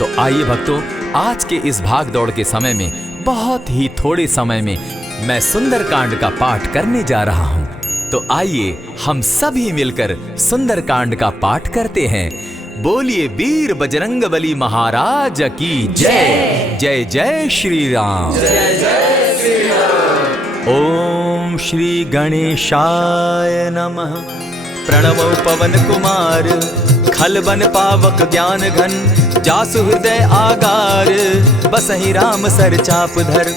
तो आइए भक्तों, आज के इस भाग दौड़ के समय में बहुत ही थोड़े समय में मैं सुंदरकांड का पाठ करने जा रहा हूँ। तो आइए हम सभी मिलकर सुंदरकांड का पाठ करते हैं। बोलिए वीर बजरंगबली महाराज की जय। जय जय श्री राम। जय जय श्री राम। ओम श्री गणेशाय नमः। प्रणवो पवन कुमार, खलबन पावक ज्ञान घन, जासु हृदय आगार, बसहि राम सर चाप धर,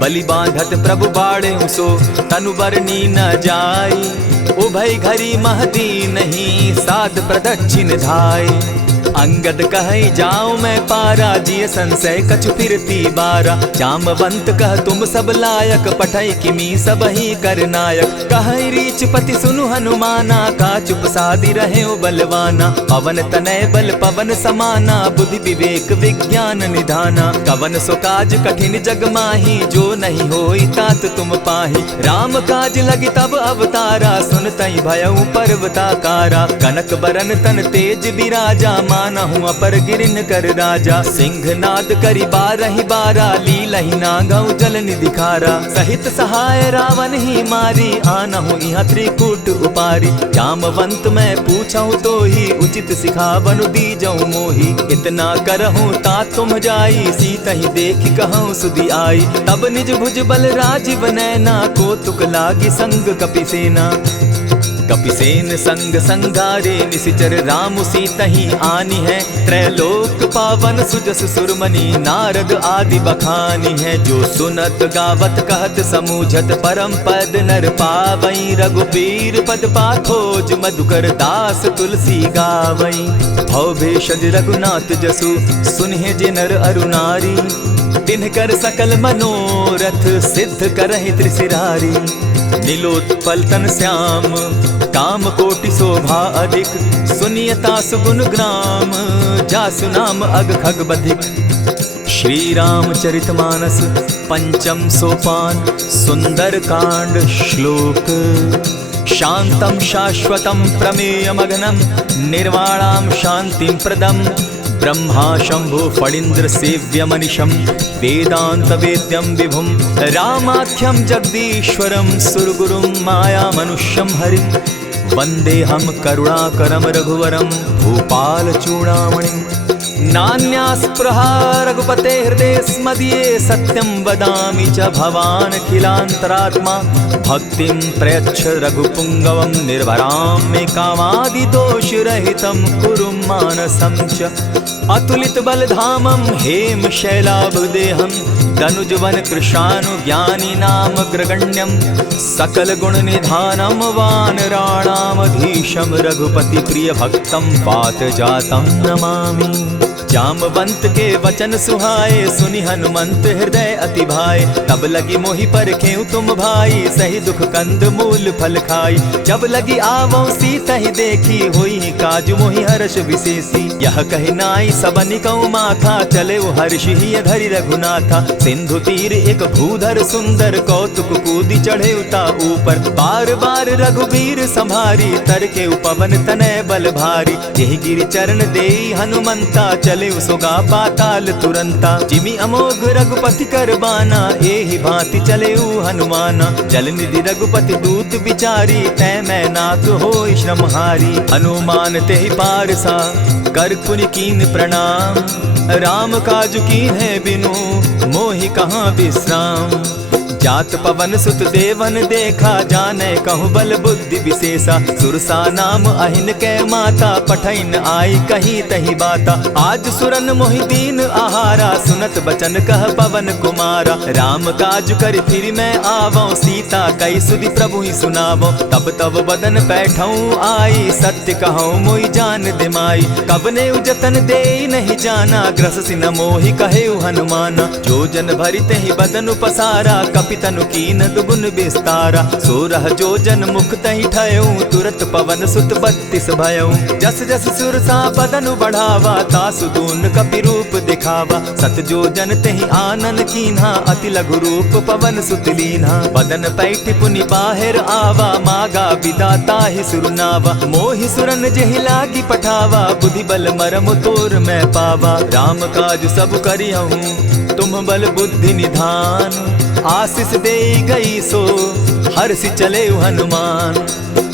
बलि बांधत प्रभु बाढ़े सो, तनु बरनी न जाई, उभय घरी महदी नहीं, साध प्रदक्षिण धाई। अंगद कहे जाऊं मैं पारा, जिय संशय कछु फिरती बारा, जामवंत कह तुम सब लायक, पठै किमी सब ही कर नायक। कहे रीच पति सुनु हनुमाना, का चुप सादी रहे बलवाना, पवन तनय बल पवन समाना, बुद्धि विवेक विज्ञान निधाना। कवन सो काज कठिन जग माही, जो नहीं होई तात तुम पाही। राम काज लगी तब अवतारा, सुनतई भयउ पर्वताकारा। कनक बरन तन तेज बिराजा, मानहु अपर गिरिन कर राजा। सिंहनाद करि बारहि बारा, लीलहि नागौ जल निधि खारा। सहित सहाय रावण ही मारी, आनहु इहाँ त्रिकूट उपारी। जामवंत मैं पूछऊं तो ही, उचित सिखावनु दीजऊं मोही। इतना करहूं तात तुम जाई, सीतहि देखि कहूं सुधि आई। तब निज भुज बल राजीव नैना, को तुक लागी संग कपिसेना। कपिसेन संग संगारे, निशिचर राम सीतहि आनी है। त्रैलोक पावन सुजस सुरमणि, नारद आदि बखानी है। जो सुनत गावत कहत समूझत, परम पद नर पावई। रघुबीर पद पाखोज, मधुकर दास तुलसी गावई। भव भेषज रघुनाथ जसु, सुनहि जे नर अरु नारी। तिनकर सकल मनोरथ, सिद्ध करहि त्रिशिरारी। नीलोत्पल तन श्याम, काम कोटि शोभा अधिक। सुनियता सुगुन ग्राम, जासु नाम अग खग बधिक। श्री रामचरित मानस पंचम सोपान, सुंदर कांड श्लोक। शांतम शाश्वतम प्रमेयमघनम, निर्वाणाम शांतिम प्रदम। ब्रह्मा शंभु फणीन्द्र सेव्य मनिशम, वेदांत वेद्यम विभुम। रामाख्यम जगदीश्वरम, सुरगुरुम माया मनुष्यम हरिम। वंदे हम करुणाकरम रघुवरम, भूपाल चूड़ामणिम। नान्यास्पृहा रघुपते हृदय स्मदीये, सत्यं वदामि च भवानखिलान्तरात्मा। भक्तिं प्रयच्छ रघुपुङ्गवं, निर्भरां मे कामादिदोषरहितं, कुरु मानसं च। अतुलित बलधामं हेम शैलाभदेहं, दनुजवन कृशानुज्ञानी नाम ग्रगण्यं। सकल गुण निधानं वानराणामधीशं, रघुपति प्रिय भक्तं पात जातं नमामि। जामवंत के वचन सुहाए, सुनि हनुमंत हृदय अति भाए। तब लगी मोहि परखेउ तुम भाई, सही दुख कंद मूल फल खाई। जब लगी आवो सीतहि देखी, होई काज मोहि हर्ष विशेषी। यह कहि नाई सबनि कौ माथा, चले वो हर्ष ही धरि रघुनाथा। सिंधु तीर एक भूधर सुंदर, कौतुक कूदी चढ़े उता ऊपर। बार बार रघुबीर संभारी, तरके पवन तनय बल भारी। यही गिरि चरण देई हनुमंता, चले सुगा पाताल तुरंता। जिमि अमोघ रघुपति कर बाना, एहि भांति चले हनुमाना। जल निधि रघुपति दूत बिचारी, तै मैं नाथ होई श्रमहारी। हनुमान तेहि पारसा, कर पुनि कीन प्रणाम। राम काज कीन है बिनु, मोहि कहाँ विश्राम। जात पवन सुत देवन देखा, जाने कहूँ बल बुद्धि विशेषा। सुरसा नाम अहिन कै माता, पठैन आई कही तही बाता। आज सुरन मोहि दीन आहारा, सुनत बचन कह पवन कुमारा। राम काज कर फिर मैं आवऊं, सीता कई सुधि प्रभु ही सुनावो। तब तब बदन बैठऊं आई, सत्य कहूँ मोहि जान दिमाई। कबने उजतन दे नहीं जाना, ग्रस सिन मोहि कहे हनुमाना। जो जन भरिते ही बदन पसारा, कपि तनु कीन दुगुन विस्तारा। सोरह जो जन मुख तहि ठयऊ, तुरत पवन सुत 32 भयऊ। जस जस सुरसा बदनु बढ़ावा, तासु दून कपि रूप दिखावा। देखावा। सत जो जन तेहि आनन कीन्हा, अति लघु रूप पवन सुत लीन्हा। बदन पैठ पुनि बाहिर आवा, मागा विदाता ही सुरनावा। मोहि सुरन जेहि लागी पठावा, बुद्धि बल मरम तोर मैं पावा। राम काज सब करिहूँ तुम बल बुद्धि निधान। आशीष दे गई सो हर्षि चले हनुमान।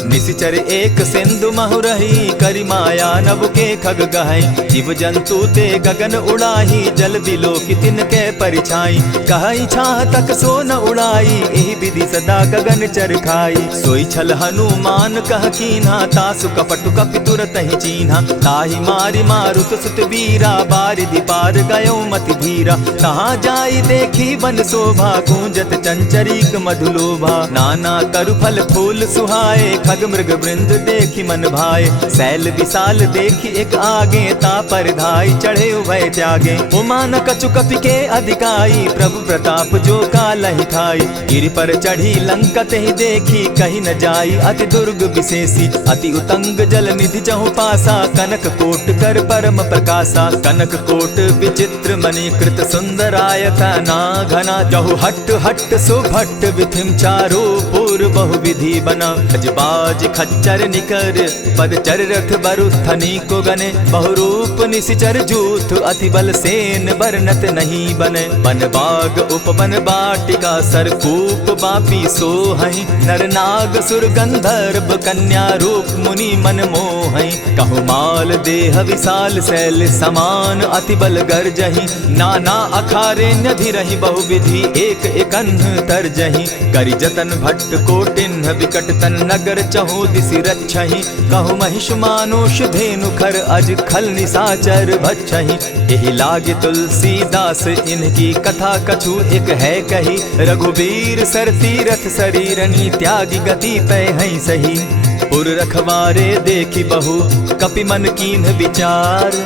निशिचर एक सिंधु महु रही, करि माया नभ के खग गहई। जीव जंतु ते गगन उड़ाही, जल बिलो की तिनके परिछाई। कहई छाह तक सो न उड़ाई, एहि विधि सदा गगन चर खाई। सोई छल हनुमान कह कीन्हा, तासु कपटु कपि तुरत ही चीन्हा। ताहि मारि मारुत सुत वीरा, बारिधि पार गयो मति धीरा। कहाँ जाई देखी वन शोभा, गूंजत चंचरीक मधुलोभा। नाना तरु फल फूल सुहाए, खग मृग वृंद देखी मन भाए। सैल विशाल देखी एक आगे, तापर धाई चढ़े उभय त्यागे। उमान कछु कपि के अधिकाई, प्रभु प्रताप जो कालहि खाई। गिरि पर चढ़ी लंका तेहि देखी, कहीं न जाई अति दुर्ग विशेषी। अति उतंग जल निधि चहु पासा, कनक कोट कर परम प्रकाशा। कनक कोट विचित्र मणिकृत सुंदरायता ना घना। जहु हट हट सुभट विधिम चारो पूर्व बहुविधि बना। बाज खच्चर निकर पद चर रथ बरुथनी को गने। बहुरूप निशिचर जूथ अति बल सेन बरनत नहीं बने। बन बाग उपवन बाटिका सरकूप बापी सोहई। नर नाग सुर गंधर्व कन्या रूप मुनि मन मोहई। कहु माल देह विशाल शैल समान, अति बल गर्जही। नाना अखारे नधि रही, बहुविधि एक एकन्ह तरजही। करि जतन भट्ट कोटिन्ह विकट तन नगर चहु दिसि रक्षहि। कहु महिष मानुष धेनु खर, अज खल निशाचर भक्षहि। एहि लागे तुलसीदास इनकी कथा, कछु एक है कही। रघुबीर सर तीरथ शरीरनी, त्यागी गति पै हई सही। पुर रखवारे देखी बहु, कपि मन कीन्ह विचार।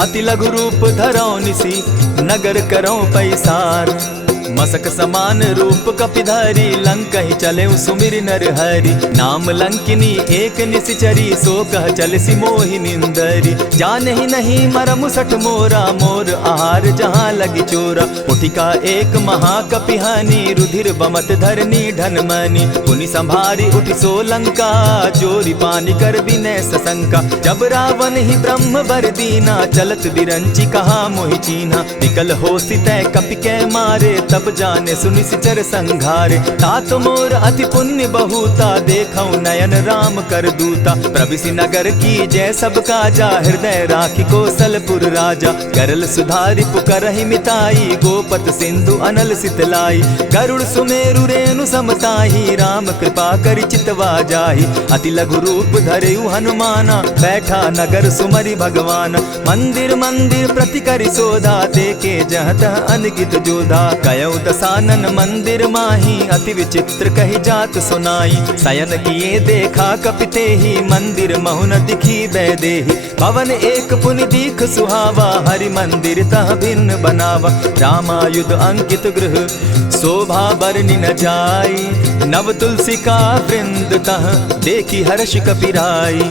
अति लघु रूप धरौ निसी, नगर करौ पैसार। मसक समान रूप कपिधारी, लंकहि चले सुमिर नर हरि। नाम लंकिनी एक निशिचरी, सो कह चल सी मोहि निंदरी। जानहि नहीं मरम सठ मोरा, मोर आहार जहाँ लगी चोरा। उठिका एक महाकपिहानी, रुधिर बमत धरनी ढनमनी। पुनि संभारी उठि सो लंका, चोरी पानी कर विनय सशंका। जब रावण ही ब्रह्म बर दीना, चलत बिरंची कहा मोहि चीन्हा। निकल होसी तै कपि कै मारे, तब जाने सुनि सिचर संघारे। तात मोर अति पुण्य बहुता, देखऊं नयन राम कर दूता। प्रविशि नगर की जय सब काजा, हृदय राखी कौशलपुर राजा। करल सुधारि पुकरहि मिताई, गोपत सिंधु अनल सितलाई। गरुड़ सुमेरु रेणु समताही, राम कृपा करि चितवा जाहि। अति लघु रूप धरेउ हनुमाना, बैठा नगर सुमरि भगवान। मंदिर मंदिर प्रति करि सोधा, देखे जहाँ तहाँ अनगित जोधा। कयौ दसानन मंदिर माही, अति विचित्र कही जात सुनाई। शयन किए देखा कपिते ही, मंदिर महु न दिखी बैदेही। भवन एक पुनि दीख सुहावा, हरि मंदिर तह भिन्न बनावा। रामायुध अंकित गृह शोभा बरनि न जाई। नव तुलसी का वृंद तह देखी हर्ष कपिराई।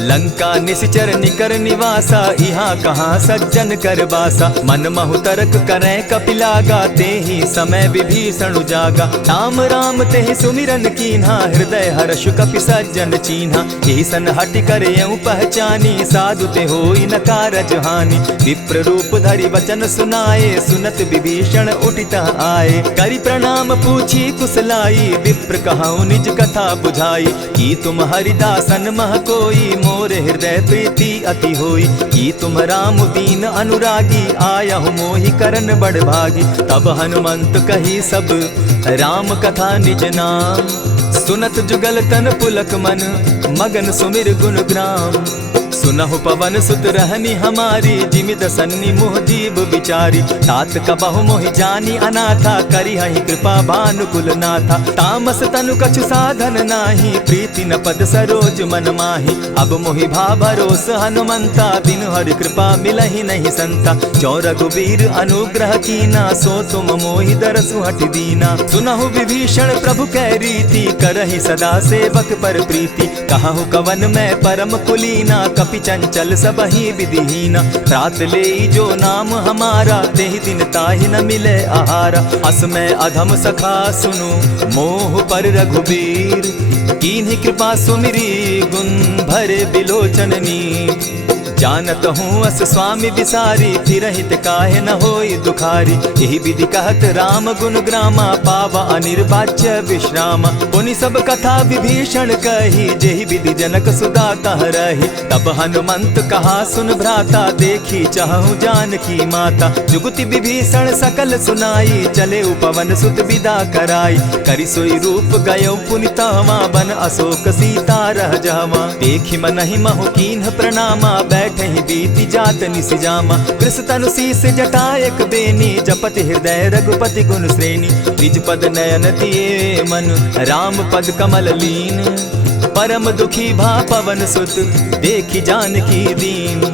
लंका निशिचर निकर निवासा, यहाँ कहाँ सज्जन कर बासा। मन महु तरक करै कपिलागा, तेहि समय विभीषण जागा। राम राम तेहि सुमिरन कीन्हा, हृदय हर्ष कपि सज्जन चीन्हा। एहि सन हटि कर यूं पहचानी, साधु ते होई न कारज हानि। विप्र रूप धरि वचन सुनाए, सुनत विभीषण उठितः आए। करि प्रणाम पूछी कुशलाई, विप्र कहऊँ निज कथा बुझाई। कि तुम हरिदासन मह कोई, मोर हृदय प्रीति अति होई। कि तुम राम दीन अनुरागी, आयहु मोहि करन बड़ भागी। तब हनुमंत कही सब राम कथा निज नाम। सुनत जुगल तन पुलक मन, मगन सुमिर गुण ग्राम। सुनहु पवन सुत रहनी हमारी, जिमिद सन्नि मुह जीव विचारी। तात कबहु मोहि जानी अनाथा, करी हहि कृपा भानुकुल नाथा। तामस तनु कछु साधन नाही, प्रीति न पद सरोज मन माही। अब मोहि भा भरोस हनुमंता, बिनु हरि कृपा मिलहि नहीं संता। जो रघुबीर अनुग्रह कीना, सो तुम मोहि दरसु हटि दीना। सुनहु विभीषण प्रभु कै रीति, करहि सदा सेवक पर प्रीति। कहहु कवन मैं परम कुलीना, कपि चंचल सबहि विधिहीना। रात ले जो नाम हमारा, तेहि दिन ताहि न मिले आहारा। असमय अधम सखा सुनु, मोह पर रघुबीर। कीन्ही कृपा सुमिरी, गुण भरे बिलोचन नीर। जानत हूँ अस स्वामी विसारी, फिरहित काहे न होई दुखारी। यही विधि कहत राम गुण ग्रामा, पावा अनिर्वाच्य विश्रामा। पुनि सब कथा विभीषण कही, जेहि विधि जनक सुता कह रही। तब हनुमंत कहा सुन भ्राता, देखी चाहूँ जानकी माता। जुगति विभीषण सकल सुनाई, चले उपवन सुत विदा कराई। करि सोई रूप गयो पुनि तहवा, बन अशोक सीता रह जावा। देखी मनहि महु कीन्ह प्रणामा, बैठहि बीति जात निसिजामा। कृष तनु शीस जटा एक बेनी, जपति हृदय रघुपति गुण श्रेणी। निज पद नयन दिए मन, राम पद कमल लीन। परम दुखी भा पवन सुत, देखी जानकी दीन।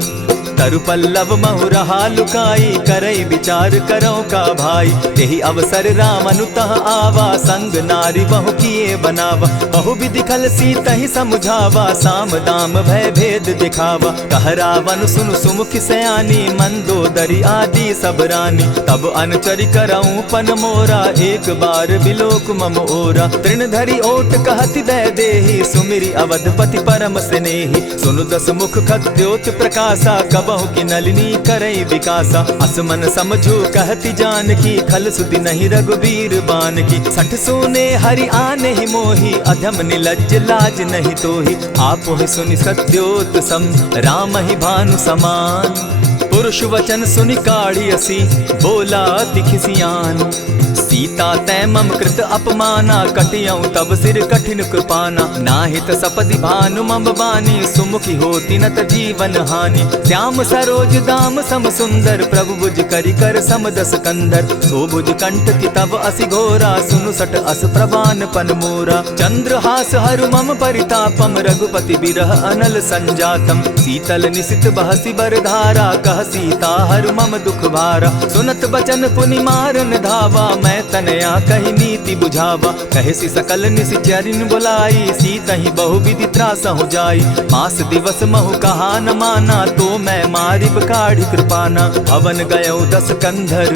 तरु पल्लव महु रहा लुकाई, करई विचार करो का भाई। यही अवसर राम अनुतः आवा, संग नारी बहु किए बनावा। बहु विधि खल सीतहि समझावा, साम दाम भय भेद दिखावा। कह रावण सुन सुमुखि सयानी, मंदोदरी आदि सब रानी। तब अनुचरि करऊं पन मोरा, एक बार बिलोक मम ओरा। तृण धरि ओट कहति दय देहि, सुमिरि अवधपति परम स्नेही। सुनु दस मुख खद्योत प्रकाशा, बहु की नलिनी करई विकासा। असमन समझो कहती जानकी, खल सुति नहीं रघुबीर बान की। सठ सोने हरि आने ही मोही, अधम निलज्ज लाज नहीं तोही। आप ही सुनि सत्योत सम, राम ही भानु समान। पुरुष वचन सुनि काढ़ियसी, बोला अति खिसियान। सीता तै मम कृत अपमाना, कटियऊं तब सिर कठिन कृपाना। नाहित सपदि भानु मम बानी, सुमुखी होती नत जीवन हानि। श्याम सरोज दाम सम सुंदर, प्रभु भुज करि कर सम दस कंधर। सो भुज कंठ की तब असि घोरा, सुनु सट अस प्रवान पन मोरा। चंद्रहास हरु मम परितापम, रघुपति बिरह अनल संजातम। शीतल निशित बहसी बरधारा, कह सीता हरु मम दुख भारा। सुनत बचन पुनि मारन धावा, मैं तनया कही नीति बुझावा। कहसी सकल निश्चरिन बुलाई, सीतहि बहु विधि त्रास हो जाई। मास दिवस महु कहा न माना, तो मैं मारिब काढ़ी कृपाना। भवन गयो दस कंधर,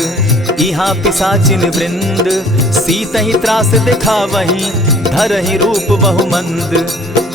इहाँ पिशाचिन वृंद। सीतहि त्रास दिखावहि, धरहि रूप बहु मंद।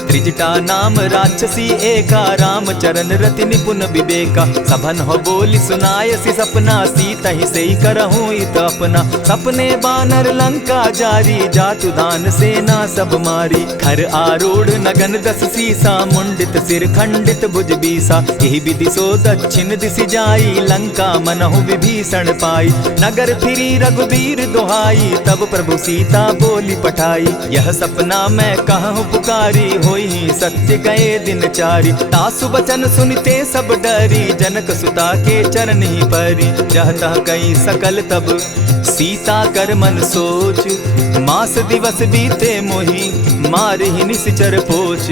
त्रिजटा नाम राक्षसी एका, राम चरण रति निपुण विवेका। सभन हो बोली सुनायसी सपना, सीतहि सेई करहूँ इत अपना। सपने बानर लंका जारी, जातु दान सेना सब मारी। खर आरूढ़ नगन दस सीसा, मुंडित सिर खंडित भुज बीसा। यही विधि सो दक्षिण दिशि जाई, लंका मनहु विभीषण पाई। नगर फिरी रघुबीर दुहाई, तब प्रभु सीता बोली पठाई। यह सपना मैं कहूँ पुकारी, होई सत्य गए दिन चारी। तासु बचन सुनते सब डरी, जनक सुता के चरण ही परी। जहतः कई सकल तब सीता कर मन सोच, मास दिवस बीते मोही, मारहि निश्चर पोच।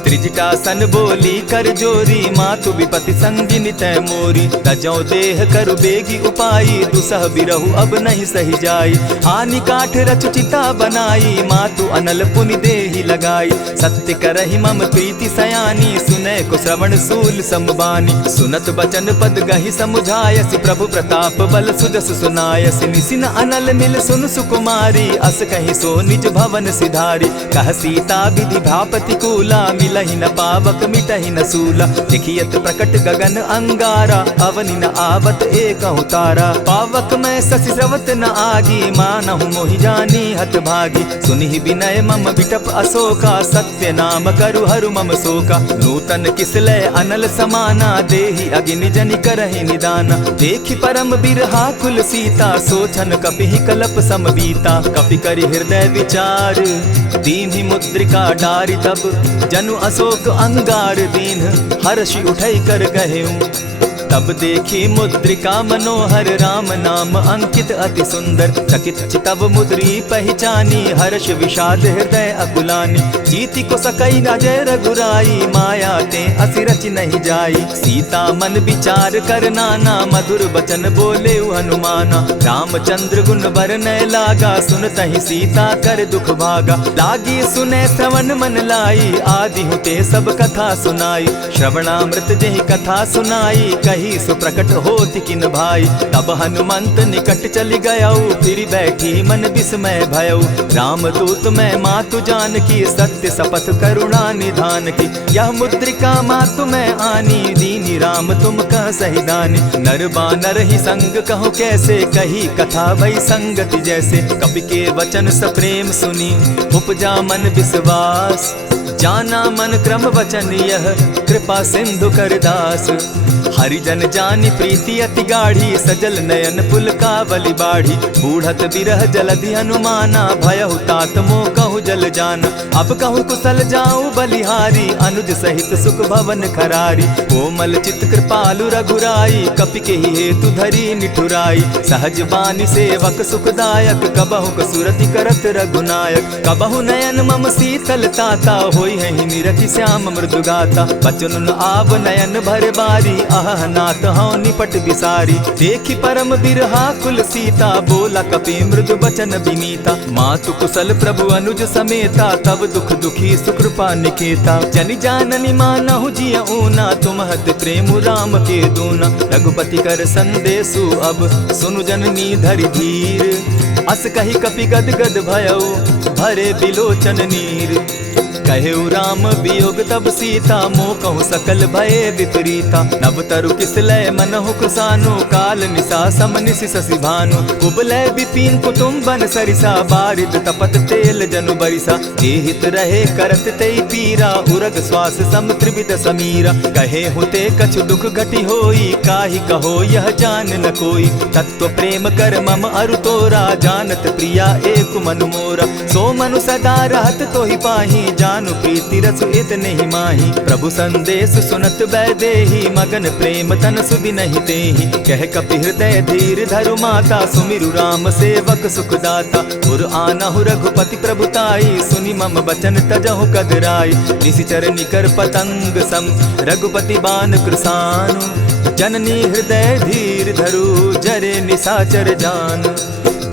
त्रिजटा सन बोली कर जोरी, मातु विपति संगिनी तै मोरी। तजौ देह करु बेगी उपाई, दुसह बिरहु अब नहीं सही जाई। हानि काठ रचु चिता बनाई, मातु अनल पुनि देहि लगाई। सत्य करहि मम प्रीति सयानी, सुनै को श्रवण सूल समबानी। सुनत बचन पद गहि समुझायसि, प्रभु प्रताप बल सुजस सुनायसि। निसिन अनल मिल सुन सुकुमारी, अस कहि सो निज भवन सिधारी। कह सीता विधि भापति कूला, मिलहि न पावक मिटहि न सूला। देखियत प्रकट गगन अंगारा, अवनि न आवत एकहु तारा। पावक मैं शशि स्रवत न आगी, मानहु मोहि जानी हत भागी। सुनिहि विनय मम विटप अशोका, सत्य नाम करु हरु मम शोका। नूतन किसलय अनल समाना, देहि अगिनि जनि करहि निदाना। देखि परम बिरहा कुल सीता, सोचन कपिहि कलप सम बीता। कपि करि हृदय विचार, दीन्हि मुद्रिका डारि। तब जनु अशोक अंगार दीन, हर्षि उठै कर गहेऊ। तब देखी मुद्रिका मनोहर राम नाम अंकित अति सुंदर। चकित चितव मुद्री पहचानी हर्ष विषाद हृदय अकुलानी। जीति को सकई न जय रघुराई माया ते असि नहीं जाई। सीता मन विचार कर नाना मधुर बचन बोले हनुमाना। रामचंद्र गुण बरनय लागा सुनतहि सीता कर दुख भागा। लागी सुने श्रवण मन लाई आदि हुते सब कथा सुनाई। श्रवणामृत जेहि कथा सुनाई कही सो प्रकट होति किन भाई। तब हनुमंत निकट चली गयऊ फिर बैठी मन विस्मय भयऊ। रामदूत मैं मातु जान की सत्य शपथ करुणा निधान की। यह मुद्रिका मातु मैं आनी दीनी राम तुम कह सही दानी। नर बानर ही संग कहो कैसे कही कथा भई संगति जैसे। कपि के वचन सप्रेम सुनी उपजा मन विश्वास। जाना मन क्रम वचन यह कृपा सिंधु कर दास। हरिजन जानी प्रीति अति गाढ़ी सजल नयन पुलकावली बाढ़ी। बूढ़त बिरह जलधि हनुमाना भयहु तात मोह कहु जल जाना। अब कहु कुशल जाऊं बलिहारी अनुज सहित सुख भवन खरारी। कोमल चित कृपालु रघुराई कपि के हेतु धरी निठुराई। सहज बानी सेवक सुखदायक कबहु कसुरति करत रघुनायक। कबहु नयन मम शीतल ताता होई है निरखि श्याम मृदु गाता। बचन आव नयन भर बारी अह नाथ हौ निपट बिसारी। देखी परम बिरहा कुल सीता बोला कपि मृदु बचन विनीता। मातु कुशल प्रभु अनुज समेता तब दुख दुखी सुकृपा निकेता। जनि जाननी मानहु जिय ऊना तुम्हत प्रेम राम के दूना। रघुपति कर संदेशु अब सुनु जननी धरि धीर। अस कही कपि गद गद भयऊ भरे बिलोचन नीर। कहेउ राम वियोग तब सीता मोह कहूँ सकल भये विपरीता। नव तरु किसलय मनहु कुसानु काल निशा समनिशि शशि भानु। कुबलय विपिन कुटुम्बन सरिसा बारिद तपत तेल जनु बरिसा। जेहित रहे करत तेई पीरा उरग श्वास सम त्रिविध समीरा। कहे हुते कछु दुख घटी होई काहि कहो यह जान न कोई। तत्व प्रेम कर मम अरु तोरा जानत प्रिया एक मनु मोरा। सो मनु सदा रहत तोहि पाही जानु प्रीति रसु इतने ही माही। प्रभु संदेश सुनत बैदेही मगन प्रेम तन सुधि नहीं तेहि। कह कपि हृदय धीर धरु माता सुमिरु राम सेवक सुखदाता। उर आनहु रघुपति प्रभुताई सुनि मम बचन तजहु कदराई। निशिचर निकर पतंग सम रघुपति बान कृसानु। जननी हृदय धीर धरु जरे निशाचर जान।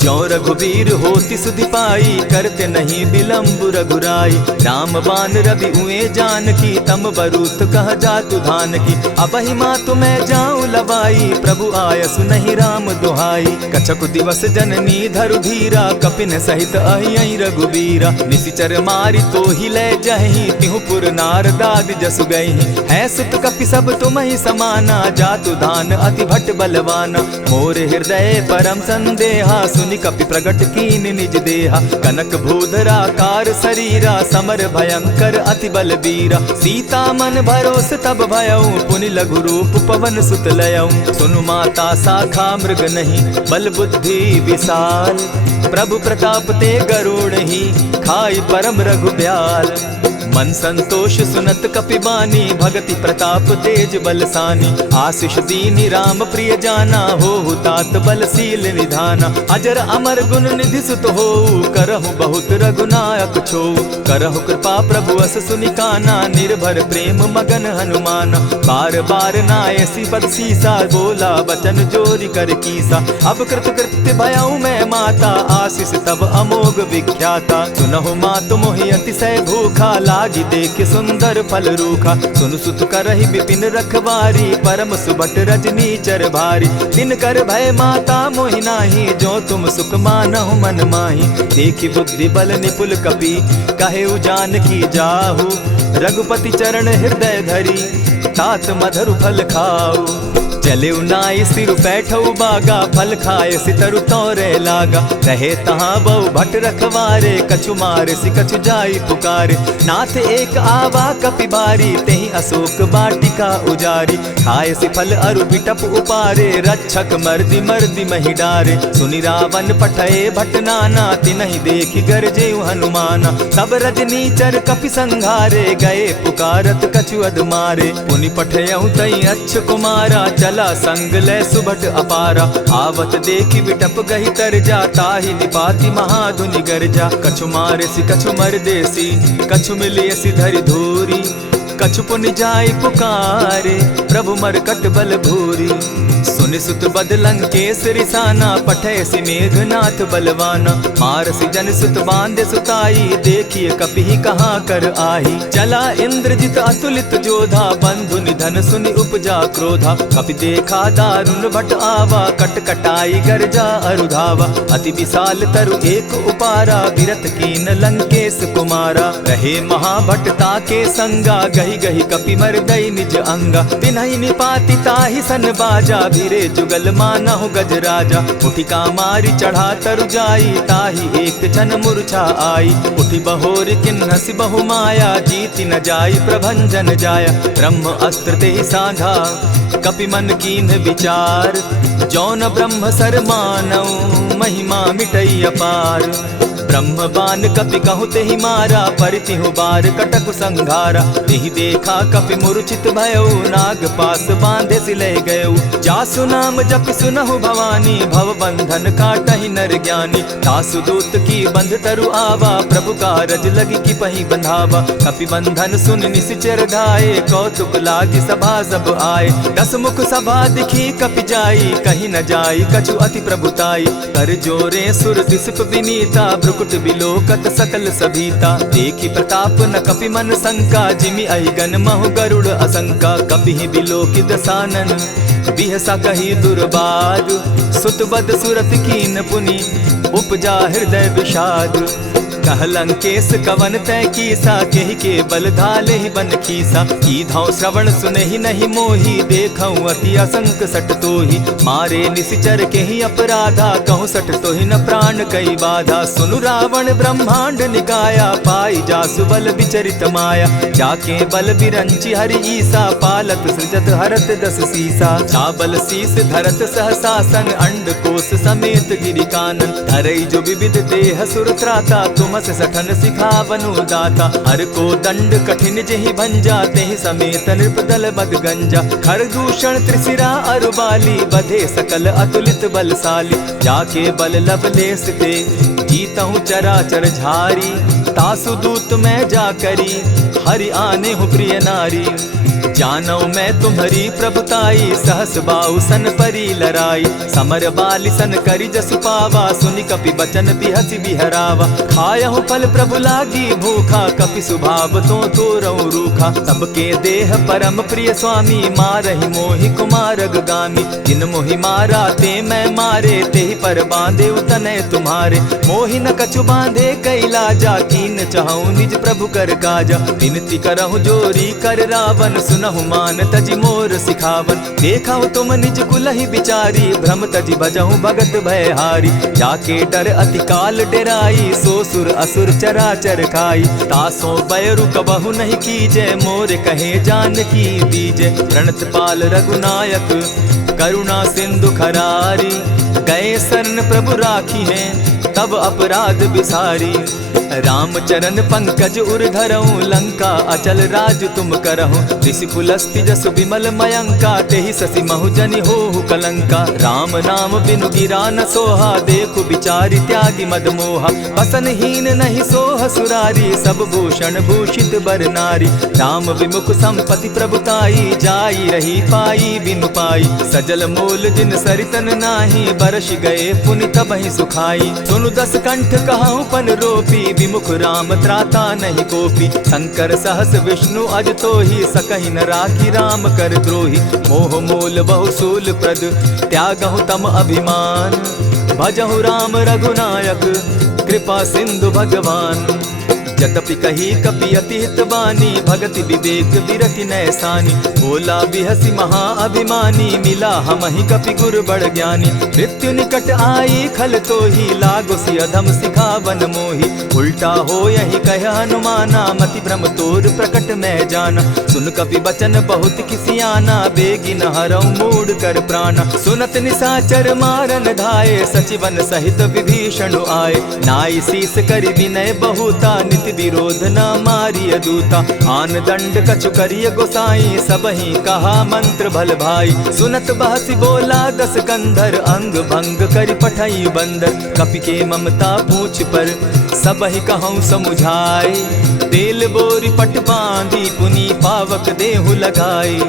ज्यों रघुबीर होति सुधि पाई करते नहीं विलम्ब रघुराई। राम बान रवि उए जान की तम बरूथ कह जातु धान की। अबहि मातु मैं जाऊं लवाई प्रभु आयसु नहीं राम दुहाई। कछक दिवस जननी धरु धीरा कपिन सहित अहि रघुबीरा। निशिचर मारी तो ही ले जहि तिहु पुर नार दाद जसु गई। है सुत कपि सब तुम ही समाना जातु धान अति भट बलवाना। मोर हृदय परम संदेहा सुनि कपि प्रगट कीन निज देहा। कनक भूधरा कार शरीरा समर भयंकर अति बलबीरा। सीता मन भरोस तब भयऊ पुनि लघु रूप पवन सुत लयऊ। सुनु माता शाखा मृग नहीं बल बुद्धि विशाल। प्रभु प्रताप ते गरुड़ ही खाई परम रघुब्याल। मन संतोष सुनत कपि बानी भगति प्रताप तेज बलसानी। आशीष दीनी राम प्रिय जाना हो तात बलशील निधाना। अजर अमर गुण निधि सुत हो करहु बहुत रघुनायक छो। करहु कृपा प्रभु अस सुनिकाना निर्भर प्रेम मगन हनुमाना। बार बार नायसी पद सीसा बोला बचन जोरी कर कीसा। अब कृत कृत्य भयऊ मैं माता आशीष तब अमोघ विख्याता। सुनहु मातु मोहि अतिशय भूखा लागी देख सुंदर फल रूखा। सुनु सुत करहि विपिन रखवारी परम सुबट रजनी चर भारी। दिन कर भय माता मोहि नाही जो तुम सुख मानहु मन माही। देखी बुद्धि बल निपुल कपि कहे जान की जाहु। रघुपति चरण हृदय धरी तात मधुर फल खाऊ। चले नाई सिर बैठऊ बागा फल खाए सितरु तोरे लागा। रहे तहाँ बहु भट रखवारे कछु मार सि कछु जाई पुकारे। नाथ एक आवा कपि बारी तेहि अशोक बाटिका उजारी। खाए सि फल अरु बिटप उपारे रक्षक मर्दि मर्दि महि डारे। सुनि रावण पठये भट नाना तिनहि देखि गरजे हनुमाना। तब रजनी चर कपि संघारे गए पुकारत कछु अध मारे। पुनि पठयऊ तई अच्छ कुमारा चल चला संग ले सुभट अपारा। आवत देखी बिटप गही तर जा, ताहि निपाति महाधुनि गर्जा। कछु मारेसी कछु मर देसी, कछु मिलियसी धरि धूरी। कछु पुनि जाय पुकारे, प्रभु मरकट बल भूरी। सुनि सुत बद लंकेश रिसाना, पठैसी मेघनाथ बलवाना। मारसी जन सुत बांधे सुताई, देखिए कपि कहाँ कर आही। चला इंद्रजित अतुलित जोधा, बंधु निधन सुनि उपजा क्रोधा। कपि देखा दारुण भट आवा, कट कटाई गर्जा अरुधावा। अति विशाल तरु एक उपारा, विरत कीन लंकेश कुमारा। रहे महाभटता के संगा, गही गही कपि मरदई निज अंगा। तिन्हि निपाति ताहि सन बाजा, धीरे जुगल मानहु गजराजा। उठि कामारी चढ़ा तरु जाई, ताहि एक जन मूर्छा आई। उठि बहोर किन्हसि बहु माया, जीति न जाई प्रभंजन जाया। ब्रह्म अस्त्र ते साधा, कपि मन कीन विचार। जौन ब्रह्म सर मानौ, महिमा मिटई अपार। ब्रह्म बान कपि कहु तेहि मारा, परितिहु बार कटक संघारा। तेहि देखा कपि मूर्छित भयउ, नाग पास बांधे सिले गयउ। जासु नाम जपि सुनहु भवानी, भव बंधन काटहि नर ज्ञानी। तासु दूत की बंध तरु आवा, प्रभु कारज लगी की पही बंधावा। कपि बंधन सुन निसिचर धाये, कौतुक लागी सभा सब आए। 10 मुख सभा दिखी कपि जाई, कहीं न जाई कछु अति प्रभुताई। कर जोरे सुर दिसप विनीता, भ्रुकुट बिलोकत सकल सभीता। देखी प्रताप न कपि मन शंका, जिमि अहिगन महु गरुड़ असंका। कपि बिलोकि दसानन, बिहसा कही दुर्बाद। सुत बद सुरत कीन पुनि, उपजा हृदय विषाद। कह लंकेश कवन तै कीसा, केहि के बल धाले ही बन खीसा। की धौ श्रवण सुने ही नहीं मोही, देखऊं अति असंक सट तोही। मारे निसिचर केहि अपराधा, कहूँ सट तोहि न प्राण कई बाधा। सुनु रावण ब्रह्मांड निकाया, पाई जासु बल विचरित माया। जाके बल बिरंची हरि ईसा, पालत सृजत हरत 10 सीसा। चाबल शीस धरत सहसासन, अंड कोश समेत गिरि कानन। धरई जो विविध देह सुर त्राता, तुम से सठन सिखावनु दाता। हर को दंड कठिन जेहि भंजा, तेहि समेत नृपदल बद गंजा। खर दूषण त्रिशिरा अरुबाली, बधे सकल अतुलित बलशाली। जाके बल लवलेस ते, जीतहु चराचर झारी। तासु दूत मैं जाकरी, हरि आने हूँ प्रिय नारी। जानौ मैं तुम्हारी प्रभुताई, सहस बाहु सन परी लराई। समर बाली सन करी जसु पावा, सुनि कपि बचन बिहसि बिहरावा। खायहु फल प्रभु लागी भूखा, कपि सुभाव तो तोरऊ रूखा। सबके देह परम प्रिय स्वामी, मारहि मोहि कुमारग गामी। जिन मोहि मारा ते मैं मारे, तेहि पर बांधे उतने तुम्हारे। मोहि न कछु बांधे कैलाजा, कीन चाहूं निज प्रभु कर काजा। विनती करहु जोरी कर रावण, सुनहु मान तजि मोर सिखावन। देखहु तुम निज कुलहि बिचारी, भ्रम तजि भजहु भगत भयहारी। जाके डर अति काल डेराई, सो सुर असुर चराचर खाई। तासो बैरु कबहु नहीं कीजे, मोर कहे जानकी दीजे। प्रणत पाल रघुनायक, करुणा सिंधु खरारी। गए शरण प्रभु राखी हैं, तब अपराध बिसारी। राम चरण पंकज उर धरऊं, लंका अचल राज तुम करहूं। ऋषि पुलस्ति जसु विमल मयंका, तेहि ससि महु जनि होहु कलंका। राम नाम बिनु गिरा न सोहा, देखु बिचारी त्यागी मद मोहा। बसनहीन नहीं सोह सुरारी, सब भूषण भूषित बर नारी। राम विमुख संपति प्रभुताई, जाई रही पाई बिनु पाई। सजल मोल जिन सरितन नाही, बरस गए पुनि तबहि सुखाई। सुनु 10 कंठ कहूँ पन रोपी, विमुख राम त्राता नहीं कोपी। शंकर सहस विष्णु अज तोहि, सकहि न राखी राम कर द्रोही। मोह मूल बहु सूल प्रद, त्यागहु तम अभिमान। भजहु राम रघुनायक, कृपा सिंधु भगवान। जतपि कही कपि अति हित बानी, भगति विवेक विरति नैसानी। बोला बिहसी महा अभिमानी, मिला हमहि कपि गुर बड़ ज्ञानी। मृत्यु निकट आई खल तोहि, लागो सि अधम सिखावन मोहि। उल्टा हो यही कह हनुमाना, मति भ्रम तोर प्रकट मैं जाना। सुन कपि बचन बहुत किसियाना, बेगी न हरऊ मूढ़ कर प्राणा। सुनत निसाचर मारन धाये, सचिवन सहित विभीषण आए। नाई शीस करि विनय बहुता, नित सहित विरोध न मारिय दूता। आन दंड कछु करिय गोसाई, सबहि कहा मंत्र भल भाई। सुनत बहसी बोला दस कंधर, अंग भंग करि पठई बंदर। कपि के ममता पूछ पर, सबहि कहूँ समुझाए। तेल बोरी पट बांधी, पुनि पावक देहु लगाई।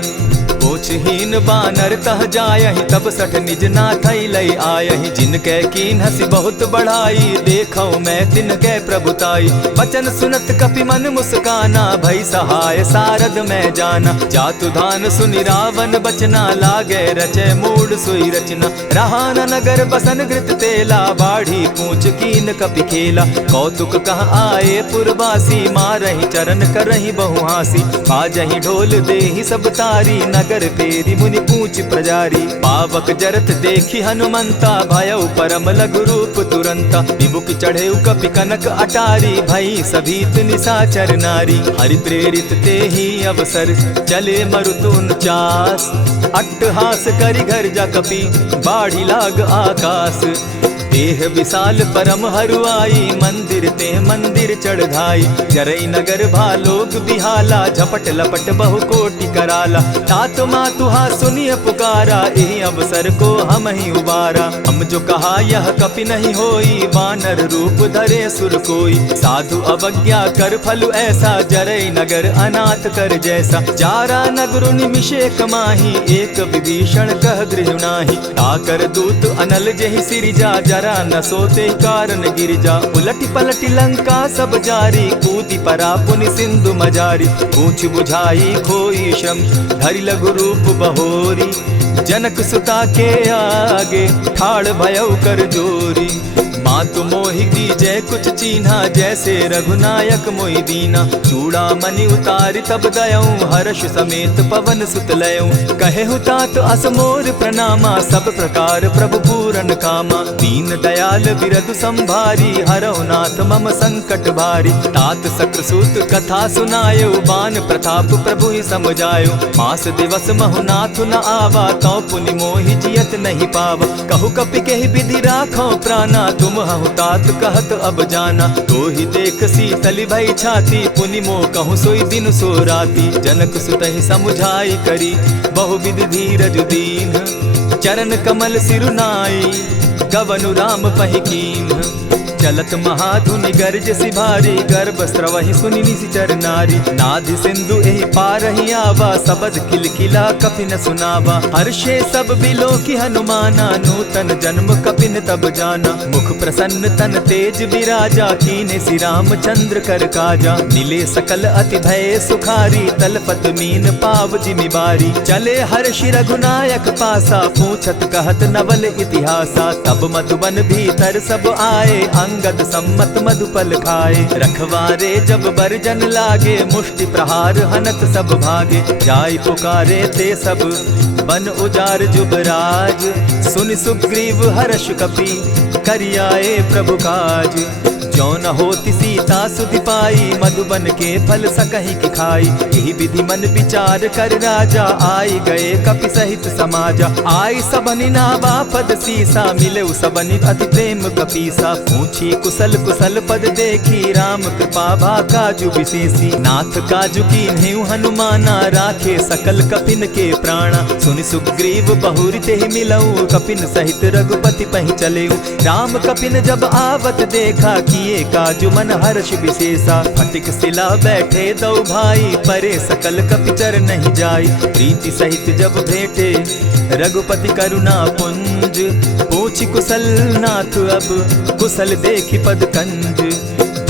पूछहीन बानर तह जायहि, तब सठ निज नाथई लई आयहि। जिनके कीन हसी बहुत बढ़ाई, देखौ मैं तिनके प्रभुताई। बचन सुनत कपि मन मुस्काना, भई सहाय सारद मैं जाना। जातु धान सुनि रावण बचना, लागे रचे मूड सोई रचना। रहा न नगर बसन घृत तेला, बाढ़ी पूछ कीन कपि खेला। कौतुक कह आए पुरवासी, मारहि चरण करहि बहु हासी। बाजहि ढोल देहि सब तारी, नगर फेरी मुनि पूछ प्रजारी। पावक जरत देखी हनुमंता, भयउ परम लघु रूप तुरंता। विमुख चढ़े कपि कनक अटारी, भई सभीत निशाचर नारी। हरि प्रेरित ते ही अवसर, चले मरुतुन चास। अट्टहास करि घर जा कपि, बाढ़ी लाग आकाश। देह विशाल परम हरुआई, मंदिर ते मंदिर चढ़ाई। जरई नगर भालोग बिहाला, झपट लपट बहु कोटि कराला। तात मातुहा सुनिय पुकारा, एहि अवसर को हम ही उबारा। हम जो कहा यह कपि नहीं होई, वानर रूप धरे सुर कोई। साधु अवज्ञा कर फल ऐसा, जरई नगर अनाथ कर जैसा। जारा नगर निमिषे कमाही, एक विभीषण कह गृह नाही। ताकर दूत अनल जहि सिरिजा, जरा न सोते कारण गिरजा। उलटी पलटी लंका सब जारी, कूदी परा पुनि सिंधु मजारी। पूछ बुझाई खोई श्रम, धरि लघु रूप बहोरी। जनक सुता के आगे, ठाड़ भयउ कर जोरी। मातु मोहि दीजै कुछ चीन्हा, जैसे रघुनायक मोहि दीना। चूड़ा मणि उतारि तब दयऊं, हर्ष समेत पवन सुत लयऊं। कहे तात असमोर प्रणामा, सब प्रकार प्रभु पूरन कामा। दीन दयाल बिरधु संभारी, हरौ नाथ मम संकट भारी। तात सक्रसूत कथा सुनायो, बान प्रताप प्रभु ही समझायो। मास दिवस महु नाथ न आवा, तौ पुनि मोहि जियत नहीं पावा। कहु कपि केहि विधि राखो प्राणा, तुम हूँ तात कहत अब जाना। तो ही देख शीतल भई छाती, पुनि मो कहूँ सोई दिन सो राती। जनक सुतहि समुझाई करी, बहु विधि धीरज दीन। चरण कमल सिरुनाई, गवनु राम पहि कीन। चलत महाधुनि गर्ज सिभारी, गर्भ स्रवहि सुनि निशिचर नारी। नाधि सिंधु एहि पारहि आवा, सबद खिलखिला कपि न सुनावा। हर्षे सब बिलो की हनुमाना, नूतन जन्म कपिन तब जाना। मुख प्रसन्न तन तेज विराजा, कीने श्री रामचंद्र कर काजा। मिले सकल अति भय सुखारी, तलपत मीन पाव जिमि बारी। चले हर्षि रघुनायक पासा, पूछत कहत नवल इतिहासा। तब मधुबन भीतर सब आए, अंगद सम्मत मधुपल खाए। रखवारे जब बरजन लागे, मुष्टि प्रहार हनत सब भागे। जाय पुकारे ते सब, बन उजार जुबराज। सुन सुग्रीव हर्ष कपि, करियाए प्रभु काज। जो न होती सीता सुधि पाई, मधुबन के फल सकहि की खाई। यही विधि मन विचार कर राजा, आई गए कपि सहित समाजा। आई सबनि नावा पद सीसा, मिले सबनि अति प्रेम कपीसा। पूछी कुशल कुशल पद देखी, राम कृपा भा काजु विशेषी। नाथ काजु कीन्हेउ हनुमाना, राखे सकल कपिन के प्राणा। सुनि सुग्रीव बहुरि तेहि मिलऊ, कपिन सहित रघुपति पहि चलेऊ। राम कपिन जब आवत देखा, किए काजु मन हर्ष विशेषा। फटिक सिला बैठे दो भाई, परे सकल कपिचर नहीं जाई। प्रीति सहित जब भेटे, रघुपति करुणा पुंज। पूछि कुशल नाथ अब, कुशल देखि पद कंज।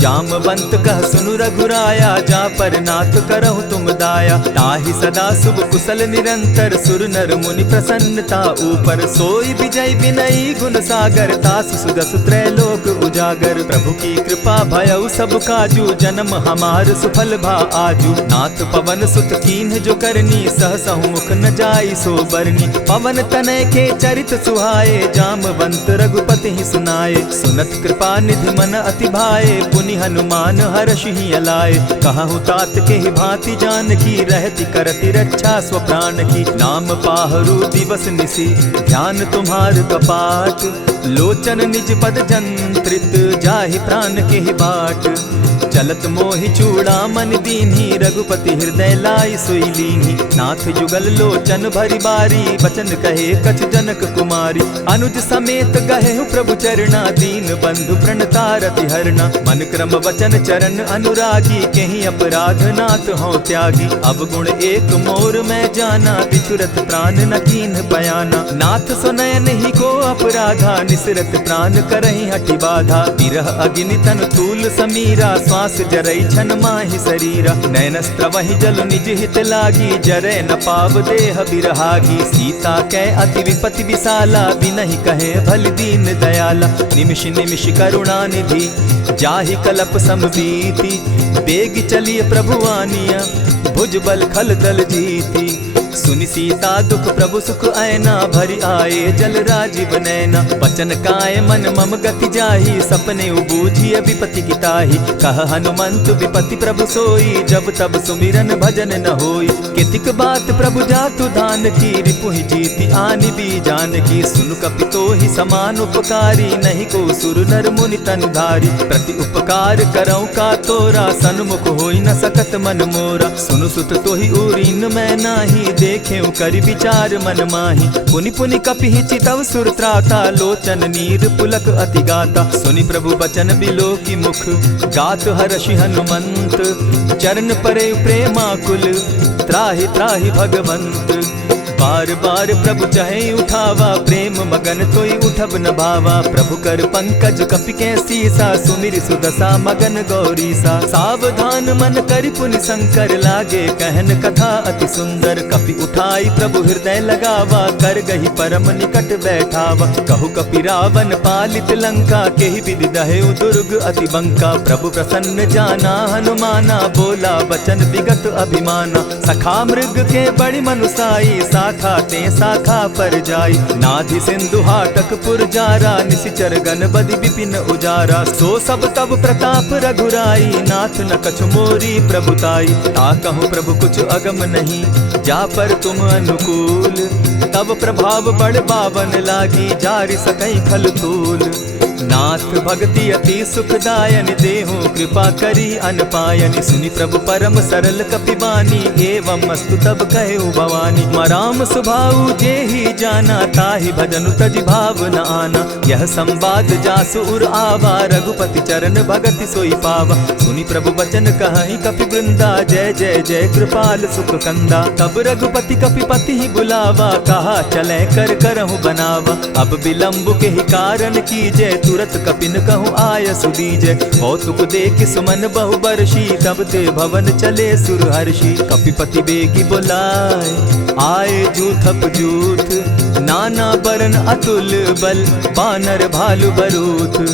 जामवंत कह सुनु रघुराया, जा पर नाथ करहु तुम दाया। ताहि सदा शुभ कुशल निरंतर, सुर नर मुनि प्रसन्नता ऊपर। सोई विजय विनयी गुण सागर, तास सुदस त्रैलोक उजागर। प्रभु की कृपा भयउ सब काजू, जन्म हमार सुफल भा आजू। नाथ पवन सुत कीन्ह जो करनी, सहसहु मुख न जाई सो बरनी। पवन तनय के चरित सुहाए, जामवंत रघुपति ही सुनाए। सुनत कृपा निधि मन अति भाए, पुनि हनुमान हर्ष ही अलाए। कहूँ तात के ही भांति जान की, रहती करती रक्षा स्व प्राण की। नाम पाहरु दिवस निसी, ध्यान तुम्हार कपाट। लोचन निज पद जंत्रित, जाहि प्राण के ही बाट। चलत मोहि चूड़ामन दीन्ही, रघुपति हृदय लाई सोई लीन्ही। नाथ जुगल लोचन भरी बारी, बचन कहे कछ जनक कुमारी। अनुज समेत गहे प्रभु चरणा, दीन बंधु प्रणतारति हरना। मन क्रम वचन चरण अनुरागी, कहीं अपराध नाथ हो त्यागी। अब गुण एक मोर में जाना, बिछुरत प्राण न कीन्ह बयाना। नाथ सुनयन ही को अपराधा, निसरत प्राण करहि हठि बाधा। विरह अग्नि तन तूल समीरा, श्वास जरई छन माहि शरीरा। नयनस्त्र वही जल निज हित लागी, जरै न पाव देह बिरहागी। सीता कै अति विपति विशाला, बिनहि कहे भल दीन दयाला। निमिष निमिष करुणा निधि, जाहि कलप समबीति। बेग चलिए प्रभु आनिया, भुजबल खल दल जीती। सुनि सीता दुख प्रभु सुख ऐना, भरि आए जल राजीव नैना। बचन काय मन मम गति जाहि, सपने बूझिय विपति की ताहि। कह हनुमंत विपति प्रभु सोई, जब तब सुमिरन भजन न होई। कितिक बात प्रभु जातु दान की, रिपुहि जीति आनि भी जान की। सुन कपि तोहि समान उपकारी, नहीं को सुर नर मुनि तन धारी। प्रति उपकार करौ का तोरा, सन्मुख होई न सकत मन मोरा। सुनु सुत तोहि उरीन मैं नाही, देखे करि विचार मन माही। पुनि पुनि कपि चितव सुर त्राता, लोचन नीर पुलक अति गाता। सुनि प्रभु बचन बिलो की मुख, गात हर्षि हनुमंत। चरण परे प्रेमाकुल, त्राहि त्राहि भगवंत। बार बार प्रभु चहे उठावा, प्रेम मगन तोई उठब न भावा। प्रभु कर पंकज कपि के सीसा, सुमिर सुदशा मगन गौरीसा। सावधान मन करि पुनि शंकर, लागे कहन कथा अति सुंदर। कपि उठाई प्रभु हृदय लगावा, कर गही परम निकट बैठावा। कहु कपि रावण पालित लंका, केहि विधि दहेउ दुर्ग अति बंका। प्रभु प्रसन्न जाना हनुमाना, बोला बचन विगत अभिमाना। सखा मृग के बड़ी मनुसाई, शाखा ते शाखा पर जाई। नाधि सिंधु हाटक पुर जारा, निशिचर गण बदि विपिन उजारा। सो सब तब प्रताप रघुराई, नाथ न कछु मोरी प्रभुताई। ताकहु प्रभु कुछ अगम नहीं, जा पर तुम अनुकूल। तब प्रभाव बड़ बावन लागी, जारि सकई खल तूल। नाथ भक्ति अति सुखदायन, देहु कृपा करी अनपायनि। सुनि प्रभु परम सरल कपिबानी, एवं मस्तु तब कहे भवानी। मराम सुभाऊ जेहि जाना, ताहि भजनु तज भाव न आना। यह संवाद जासु उर आवा, रघुपति चरण भगति सोई पावा। सुनि प्रभु बचन कहि कपि वृंदा, जय जय जय कृपाल सुख कंदा। तब रघुपति कपिपति ही बुलावा, कहा चले कर करहु बनावा। अब विलंब के ही कारण कीजय, तुरत कपिन कहूँ आय सुदीजय। कौतुक देख सुमन बहु बरसी, तब ते भवन चले सुर हर्षि। कपिपति बेगी बुलाए, आए जूथप जूथ। नाना बरन अतुल बल, बानर भालु बरूथ।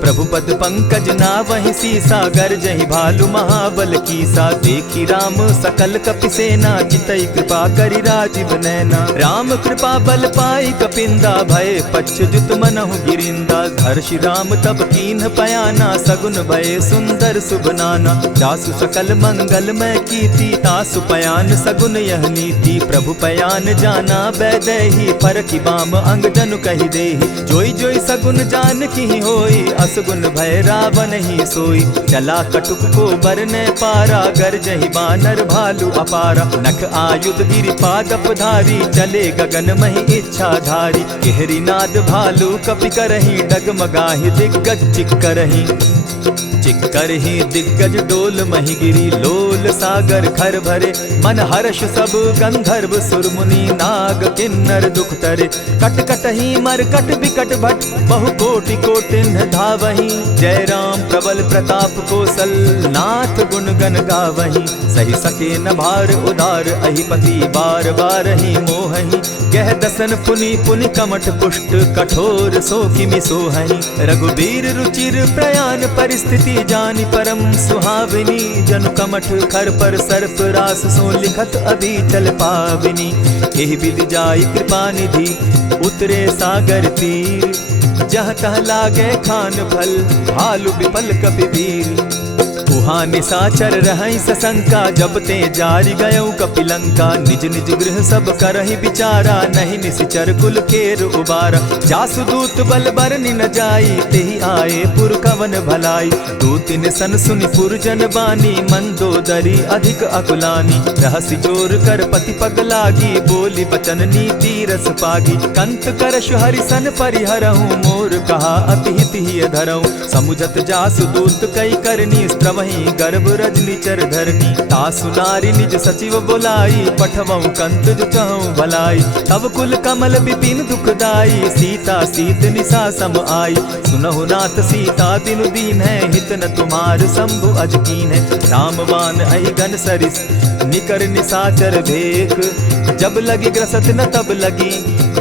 प्रभु पद पंकज ना वही सीसा, गर्जहि भालु महाबल कीसा। देखी राम सकल कपि सेना, चितई कृपा करि राजीव नैना। राम कृपा बल पाई कपिंदा, भय पच्युत मनहु गिरिंदा। हर्षि राम तब कीन्ह पयाना, सगुन भय सुंदर शुभ नाना। जासु सकल मंगल मैं कीति, तासु पयान सगुन यह नीति। प्रभु पयान जाना बैदेही, फरकि बाम अंग जनु कहि देहि। जोई जोई सगुन जान की होई, असगुन भय रावण ही सोई। चला कटुक को बरने पारा, गर्जहि बानर भालु अपारा। नख आयुध गिरि पादप धारी, चले गगन महि इच्छा धारी। केहरी नाद भालु कपि करहि, डगमगाहि दिग्गज चिक्करहि। चिक्करहि दिग्गज डोल महि गिरी, लोल सागर खर भरे। मन हर्ष सब गंधर्व सुर मुनि, नाग किन्नर दुख तरे। कट कटहि मरकट बिकट भट, बहु कोटि कोटिन्ह धावहि। जय राम प्रबल प्रताप कौशल, नाथ गुण गण गावहि। सही सके न भार उदार, अहिपति बार बार ही मोहहि। गह दसन पुनि पुनि कमठ पुष्ट, कठोर सो किमि सोहहि। रघुबीर रुचिर प्रयाण परिस्थिति, जानि परम सुहाविनी। जनु कमठ खर पर सर्प रास, सो लिखत अभी चल पाविनी। एहि विधि जाई कृपा निधि, उतरे सागर तीर। जहाँ तह लागे खान फल, भालु विफल कपि वीर। उह वहाँ निशाचर रहई सशंका, जब ते जारी गयऊ कपिलंका। निज निज गृह सब करहि विचारा, नहीं निशिचर कुल केर उबारा। जासु दूत बल बरनि न जाई, तेहि आए पुर कवन भलाई। दो तीन सन सुनि पुरजन बानी, मंदोदरी अधिक अकुलानी। रहसि जोर कर पति पग लागी, बोली बचन नीति रस पागी। कंत करश हरि सन परिहरहूँ, मोर कहा अति हित ही धरऊँ। समुझत जासु दूत कई करनी, स्त्रवहि गर्भ रजनी चर धरनी। तासु नारी निज सचिव बोलाई, पठवऊँ कंत जो चहूँ भलाई। तब कुल कमल विपिन दुखदाई, सीता सीत निशा सम आई। सुनहु नाथ सीता बिनु दीन है, हित न तुम्हार शंभु अजकीन है। रामवान अहिगन सरिस निकर निशाचर भेक, जब लगी ग्रसत न तब लगी,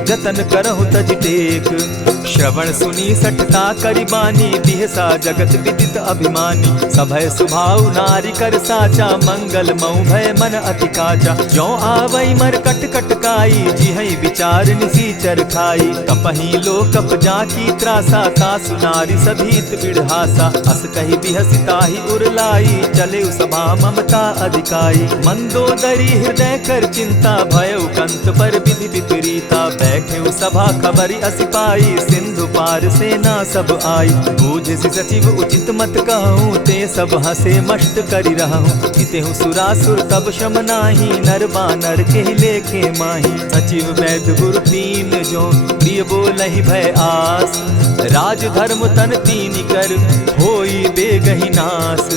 जतन करहु तज टेक। श्रवण सुनी सठता करिबानी, बिहसा जगत विदित अभिमानी। सभय सुभाव नारी कर साचा, मंगल मऊ भय मन अति काचा। जो आवई मर कट कट काई, जिहई विचार निसीचर खाई। कपही लो कप जाकी त्रासा, तासु नारी सभीत बिढ़ासा। अस कही बिहसिता ही उरलाई, चले सभा ममता अधिकाई। मंदोदरी हृदय कर चिंता, भयउ कंत पर विधि विपरीता। बैठे सभा खबरी अस पाई, सिंधु पार सेना सब आई। बूझि सचिव उचित मत कहूँ, ते सब हसे मष्ट करि रहूँ। हितेहु सुरासुर तब शम नाही, नर बानर के लेखे माही। सचिव वैद्य गुरु तीन जो, प्रिय बोलहि भय आस। राज धर्म तन तीन कर, होई बेगहि नास।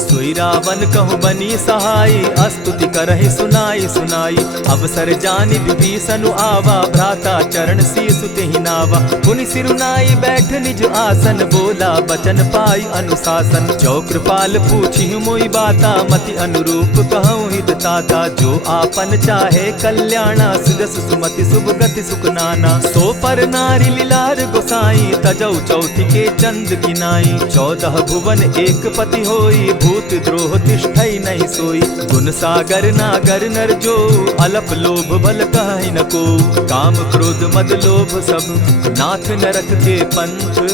सोई रावण कहु बनी सहाई, अस्तुति करहि सुनाई सुनाई। अवसर जानि विभीषण आवा, भ्राता चरण शीस तेहि नावा। पुनि सिरुनाई बैठ निज आसन, बोला बचन पाई अनुशासन। जो कृपाल पूछि मोई बाता, मति अनुरूप कहूँ हित ताता। जो आपन चाहे कल्याणा, सुजस सुमति शुभ गति सुख नाना। सो पर नारी लीलार गोसाई, तजौ चौथि के चंद किनाई। 14 भुवन एक पति होई, भूत द्रोह तिष्ठई नहीं सोई। गुण सागर नागर नर जो, अलप लोभ बल कहि न को। काम क्रोध मद लोभ सब, नाथ नरक के पंथ।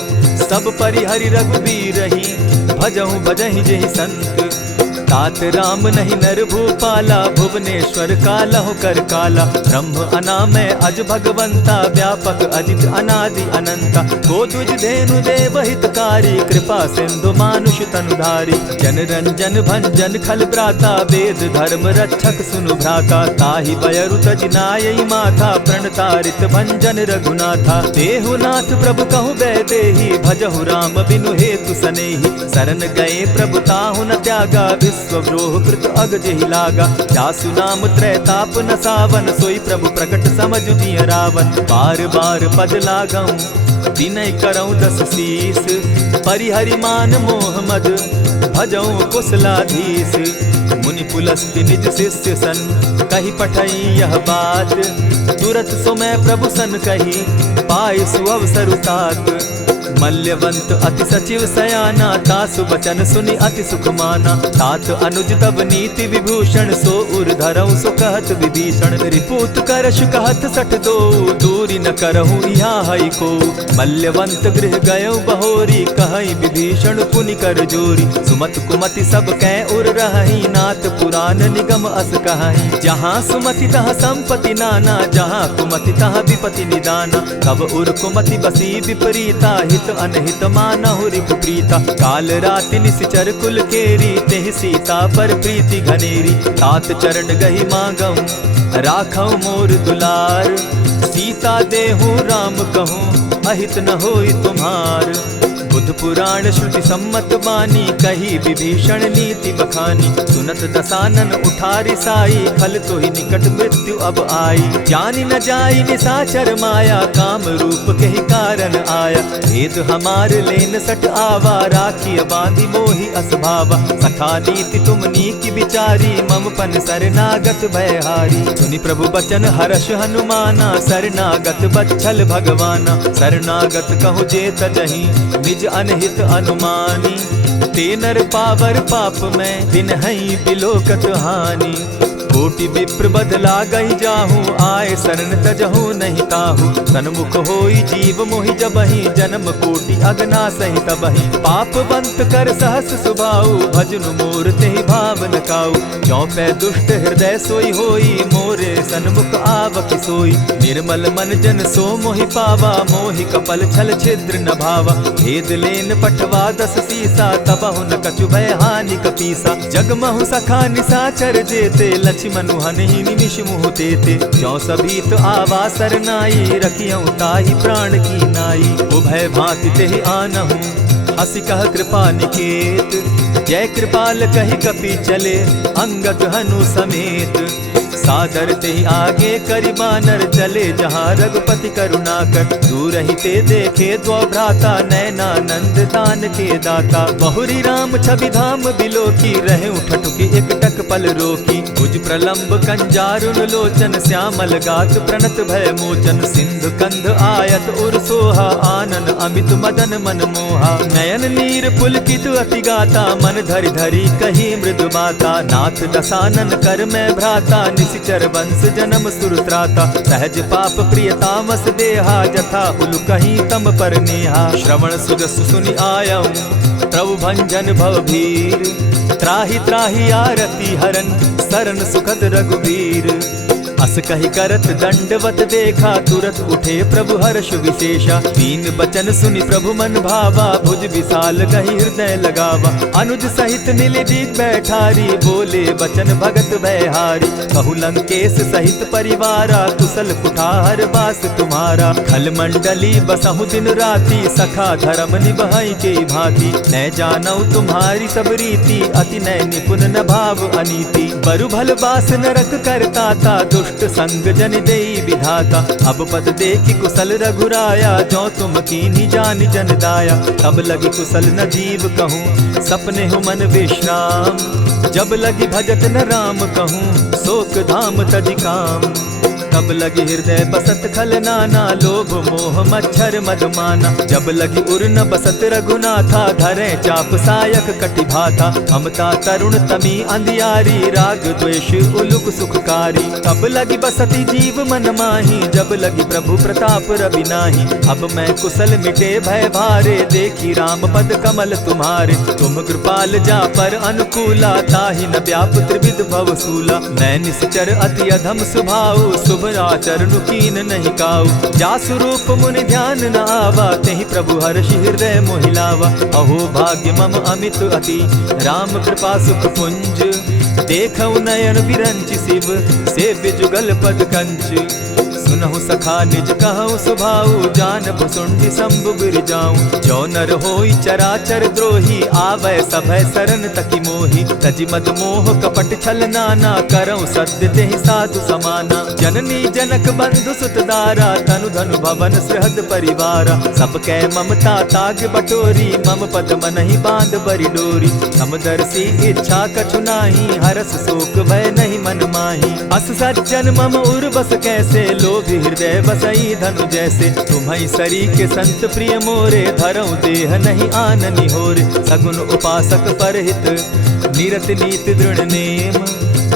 सब परिहरि रघुबीर रही, भजहु भजहि जेहि संत। तात राम नहीं नर भूपाला, भुवनेश्वर कालहु कर काला। ब्रह्म अनामय अज भगवंता, व्यापक अजित अनादि अनंता। को द्विज धेनु देव हितकारी, कृपा सिंधु मानुष तनुधारी। जन रंजन भंजन खल भ्राता, वेद धर्म रक्षक सुनु भ्राता। ताहि बयरु तज नायई माथा, प्रणतारित भंजन रघुनाथा। देहुनाथ प्रभु कहु बैदेही, भजहु राम बिनु हेतु सनेही। शरण गए प्रभु ताहु न त्यागा, विश्वद्रोह कृत अग जेहि लागा। जासु नाम त्रैताप न सावन, सोई प्रभु प्रकट समझु जिय रावण। बार बार पद लागऊं, विनय करऊं 10 शीस। परिहरि मान मोह मद, भजऊं कुशलाधीश। मुनि पुलस्त्य निज शिष्य सन, कही पठई यह बात। तुरत सो मैं प्रभु सन कही, पाए सुअवसर तात। मल्यवंत अति सचिव सयाना, तासु बचन सुनि अति सुख माना। तात अनुज तब नीति विभूषण, सो उर धरऊं सो कहत विभीषण। रिपुत करश कहत सठ दो, दूरी न करहूँ यहाँ हई को। मल्यवंत गृह गयो बहोरी, कहई विभीषण पुनि कर जोरी। सुमत कुमति सब कै उर रहई, नाथ पुराण निगम अस कहई। जहाँ सुमति तहाँ संपत्ति नाना, जहाँ कुमति तहाँ विपति निदाना। तब उर कुमति बसी विपरीता, हित अनहित मानहु रिपु प्रीता। काल राति निशिचर कुल केरी, तेहि सीता पर प्रीति घनेरी। तात चरण गहि मांगऊं, राखऊं मोर दुलार। सीता देहूं राम कहूं, अहित न होई तुम्हार। बुध पुराण श्रुति सम्मत बानी, कही विभीषण नीति बखानी। सुनत दसानन उठारी साई, खल तो ही निकट मृत्यु अब आई। जानी न जाई निशाचर माया, काम रूप के ही कारण आया। भेद हमार लेन सट आवा, राखी बांधी मोहि असभावा। सखा नीति तुम नीति विचारी, मम पन शरणागत भयहारी। सुनि प्रभु बचन हर्ष हनुमाना, शरणागत बच्छल भगवाना। शरणागत कहु जे तजहि, निज अनहित अनुमानी। ते नर पावर पाप में, बिनहई बिलोकत हानि। कोटि विप्र बदला गई जाहूँ, आए शरण तजहूँ नहीं ताहू। सन्मुख होई जीव मोहि जबहि, जन्म कोटि अगना सही तबहि। पाप बंत कर सहस सुभाऊ, भजनु मोर तेहि भावन काऊ। क्यों पै दुष्ट हृदय सोई होई, मोरे सन्मुख आवक सोई। निर्मल मन जन सो मोहि पावा, मोहि कपल छल छिद्र न भावा। भेद लेन पठवा 10 सीसा, तबहु न कछु भय हानि कपीसा। जगमहु सखा निसाचर जेते, लक्ष्मनु हनहि निमिष मुहु तेते। ज्यों सभीत आवा सरनाई, रखियऊ ताहि प्राण की नाई। उभय भांति तेहि आनहु, हसी कह कृपा निकेत। जय कृपाल कहि कपि चले, अंगद हनु समेत। सादर तेहि आगे करि बानर, चले जहाँ रघुपति करुणाकर। दूर ही ते देखे द्वौ भ्राता, नैनानंद दान के दाता। बहुरी राम छवि धाम बिलोकी, रहे ठठुकी एक टक पल रोकी। भुज प्रलंब कंजारुन लोचन, श्यामल गात प्रणत भय मोचन। सिंधु कंध आयत उर सोहा, आनन अमित मदन मन मोहा। नयन नीर पुलकित अति गाता, मन धरि धरि कही मृदु बाता। नाथ दसानन कर मैं भ्राता, निशिचर वंश जन्म सुरत्राता। सहज पाप प्रियतामस देहा, जथा उलु कहीं तम पर नेहा। श्रवण सुजस सुनि आयऊं, प्रभु भंजन भव भीर। त्राहि त्राहि आरती हरन, सरन सुखद रघुवीर। अस कहि करत दंडवत देखा, तुरत उठे प्रभु हर्ष विशेषा। दीन बचन सुनि प्रभु मन भावा, भुज विशाल कहि हृदय लगावा। अनुज सहित नीलदीप बैठारी, बोले बचन भगत भयहारी। कहु लंकेश सहित परिवारा, कुशल कुठार बास तुम्हारा। खल मंडली बसहु दिन राति, सखा धर्म निभई के भांति। न जानौ तुम्हारी सब रीति, अति नय निपुण न भाव अनीति। बरु भल बास नरक करताता, दुष्ट संग जन देई विधाता। अब पद देखि कुशल रघुराया, जो तुम कीन्ही जानि जन दाया। तब लगी कुशल न जीव कहूँ, सपने हो मन विश्राम। जब लगी भजत न राम कहूँ, शोक धाम तजि काम। तब लगी हृदय बसत खल नाना, लोभ मोह मच्छर मदमाना। जब लगी उर न बसत रघुनाथा, धरे चाप सायक कटि भाथा। ममता तरुण तमी अंधियारी, राग द्वेष उलुक सुखकारी। तब लगी बसती जीव मन माही, जब लगी प्रभु प्रताप रवि नाही। अब मैं कुशल मिटे भय भारे, देखी राम पद कमल तुम्हारे। तुम कृपाल जा पर अनुकूला, ताहि न व्याप त्रिविध भव सूला। मैं निश्चर अति अधम स्वभाव, शुभ आचरण कीन नहीं काऊ। जासु रूप मुनि ध्यान न आवा, तेहि प्रभु हर्षि हृदय मोहिलावा। अहो भाग्य मम अमित अति, राम कृपा सुख पुंज। देखऊ नयन विरंचि शिव, सेव्य जुगल पद कंच। सुनहु सखा निज कहूँ सुभाऊ, जान भुसुंडि शंभु गिर जाऊं। जो नर होई चराचर द्रोही, आवै सभय सरन तकी मोही। तजि मद मोह कपट छल नाना, करऊँ सत्य तेहि साधु समाना। जननी जनक बंधु सुत दारा, तनु धनु भवन सृहद परिवारा। सब कै ममता ताग बटोरी, मम पद मनहि बांध बरि डोरी। समदर्शी इच्छा कछु नाही, हरस शोक भय नहीं मन माही। अस सज्जन मम उर बस कैसे, लोभी हृदय बसई धनु जैसे। तुम्हि सरी के संत प्रिय मोरे, धरऊं देह नहीं आननि होरे। सगुन उपासक परहित, निरत नीति दृढ़ नेम।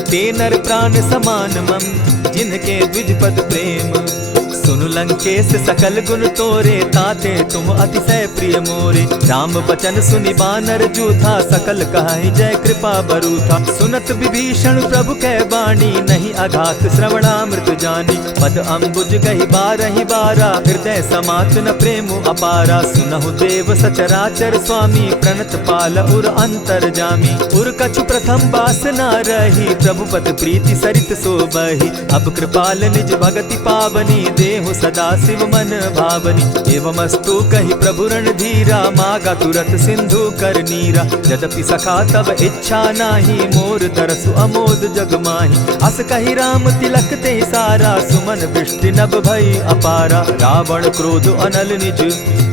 ते नर प्राण समान मम, जिनके द्विज पद प्रेम। सुनु लंकेश सकल गुण तोरे, ताते तुम अतिशय प्रिय मोरे। राम बचन सुनि बानर जूथा, सकल कहाहि जय कृपा बरूथा। सुनत विभीषण प्रभु कै बाणी, नहीं अघात श्रवणामृत जानी। पद अम्बुज कहि बारहि बारा, हृदय समात न प्रेम अपारा। सुनहु देव सचराचर स्वामी, प्रणत पाल उर अंतर जामी। उर कछु प्रथम बास न रही, प्रभु पद प्रीति सरित सोबहि। अब कृपाल निज भगति पावनी, देहु सदा शिव मन भावनी। एवमस्तु कहि प्रभु रणधीरा, मागा तुरत सिंधु कर नीरा। यद्यपि सखा तब इच्छा नाही, मोर दरसु अमोद जग माही। अस कहि राम तिलक तेहि सारा, सुमन वृष्टि नभ भई अपारा। रावण क्रोध अनल निज,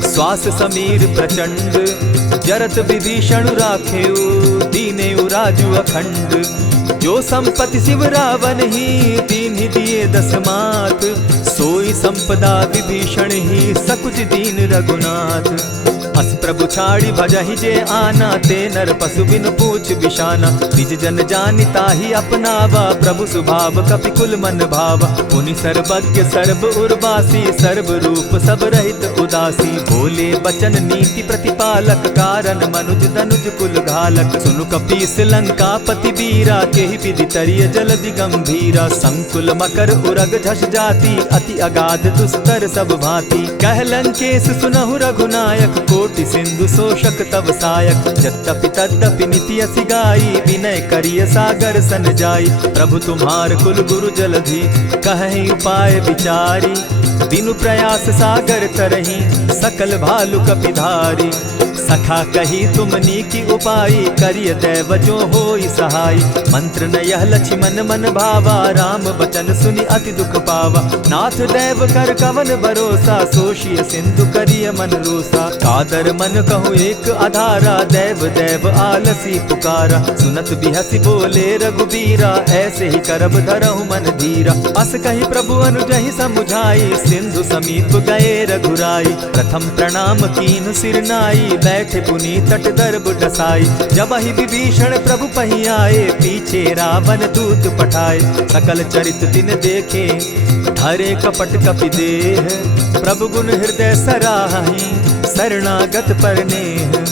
श्वास समीर प्रचंड। जरत विभीषण राखेउ, दीनेउ राजु अखंड। जो संपत्ति शिव रावण ही, दीन्हि दिए 10 मात। सोई संपदा विभीषण ही, सकुच दीन रघुनाथ। अस प्रभु छाड़ी भजहि जे आना, ते नर पशु बिन पूछ बिशाना। निज जन जानिता ही अपनावा, प्रभु स्वभाव कपि कुल मन भावा। पुनि सर्वज्ञ सर्व उर्वासी, सर्व रूप सब रहित उदासी। बोले बचन नीति प्रतिपालक, कारण मनुज दनुज कुल घालक। सुनु कपीस लंकापति वीरा, केहि विधि तरिय जलधि गंभीरा। संकुल मकर उरग झष जाति, अति अगाध दुस्तर सब भांति। कह लंकेश सुनहु रघुनायक, कोटि सिंधु शोषक तब सायक। यद्यपि तद्यपि निति असि गाई, विनय करिय सागर सन जाई। प्रभु तुम्हार कुल गुरु जलधि, कहि उपाय विचारी। बिनु प्रयास सागर तरही, सकल भालु कपिधारी। सखा कही तुमनी की उपाई, करिय दैव जो होई सहाय। मंत्र न यह लक्ष्मण मन भावा, राम बचन सुनि अति दुख पावा। नाथ दैव कर कवन भरोसा, सोषिय सिंधु करिय मन रोसा। कादर मन कहूँ एक आधारा, दैव दैव आलसी पुकारा। सुनत बिहसी बोले रघुबीरा, ऐसे ही करब धरहु मन धीरा। अस कही प्रभु अनुजहि समुझाई, सिंधु समीप गए रघुराई। प्रथम प्रणाम कीन सिर नाई, बैठे पुनि तट दर्ब डसाई। जब ही विभीषण प्रभु पही आए, पीछे रावण दूत पठाए। सकल चरित दिन देखे, हरे कपट कपि देह। प्रभु गुण हृदय सराहि, शरणागत पर नेह।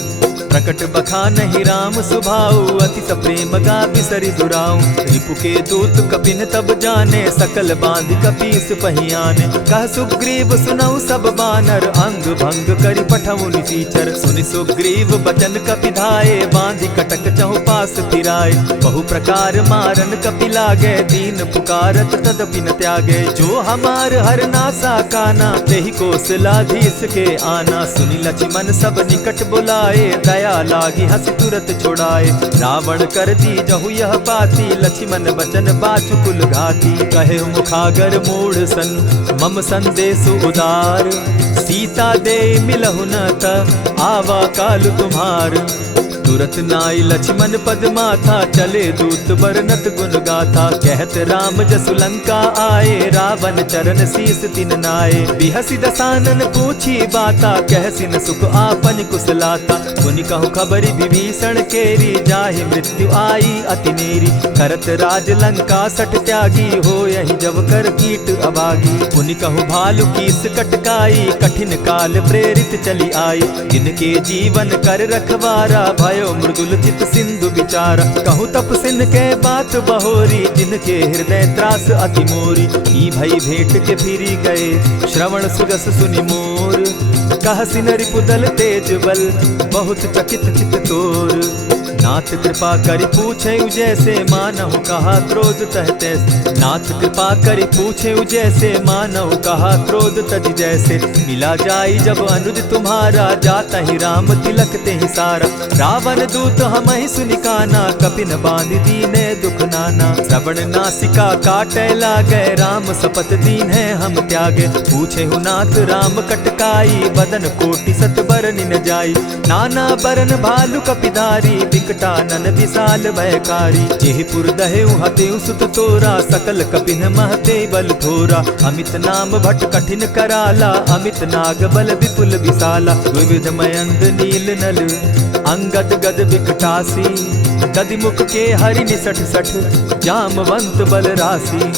प्रकट बखानहि राम सुभाऊ, अति सप्रेम गा बिसरि दुराऊ। रिपु के दूत कपिन तब जाने, सकल बांधि कपीस पहियाने। कह सुग्रीव सुनऊ सब बानर, अंग भंग करि पठऊ निसीचर। सुनि सुग्रीव बचन कपि धाये, बांधि कटक चहु पास फिराए। बहु प्रकार मारन कपि लागे, दीन पुकारत तदपि न त्यागे। जो हमार हर नासा काना, तेहि कौशलाधीश के आना। सुनि लक्ष्मण सब निकट बुलाए, दया लागी हंस तुरत छुड़ाए। रावण कर दी जहु यह बाती, लक्ष्मण बचन बाचु कुल घाती। कहे मुखागर मूढ़ सन, मम संदेश उदार। सीता दे मिलहु न त, आवा काल तुम्हार। तुरत नाई लक्ष्मण पद माथा, चले दूत बरनत गुण गाथा। कहत राम जसु लंका आए, रावण चरण शीस तिन नाये। बिहसी दसानन पूछी बाता, कहसी न सुख आपन कुशलाता। सुनि कहु खबरि विभीषण केरी, जाहि मृत्यु आई अति नेरी। करत राज लंका सठ त्यागी, हो यही जब कर कीट अभागी। पुनि कहु भालु कीस कटकाई, कठिन काल प्रेरित चली आई। जिनके जीवन कर रखवारा, भयो मृदुल चित सिंधु विचारा। कहूँ तप सिन के बात बहोरी, जिनके हृदय त्रास अति मोरी। ई भई भेंट के फिरी गए, श्रवण सुरस सुनि मोर। कह सिन रिपुदल तेज बल, बहुत चकित चित तोर। नाथ कृपा करि पूछे जैसे, मानहु कहा क्रोध तह तैसे। नाथ कृपा करि पूछे जैसे, मानहु कहा क्रोध तज जैसे। मिला जाई जब अनुज तुम्हारा, जाता ही राम तिलक ते ही सारा। रावण दूत हम ही सुनिकाना, कपिन बांध दीने दुख नाना। श्रवण नासिका काटे लागे, राम सपत दीन है हम त्यागे। पूछे हु नाथ राम कटकाई, बदन कोटि सत बरन न जाई। नाना बरन भालु कपिधारी, विकटानन विशाल भयकारी। जेहिपुर दहेउ हतेउ सुत तोरा, सकल कपिन महते बल थोरा। अमित नाम भट कठिन कराला, अमित नाग बल विपुल विशाला। विविध मयंद नील नल, अंगद गद विकटासी। दधिमुख के हरि निसठ सठ, जामवंत बल राशि।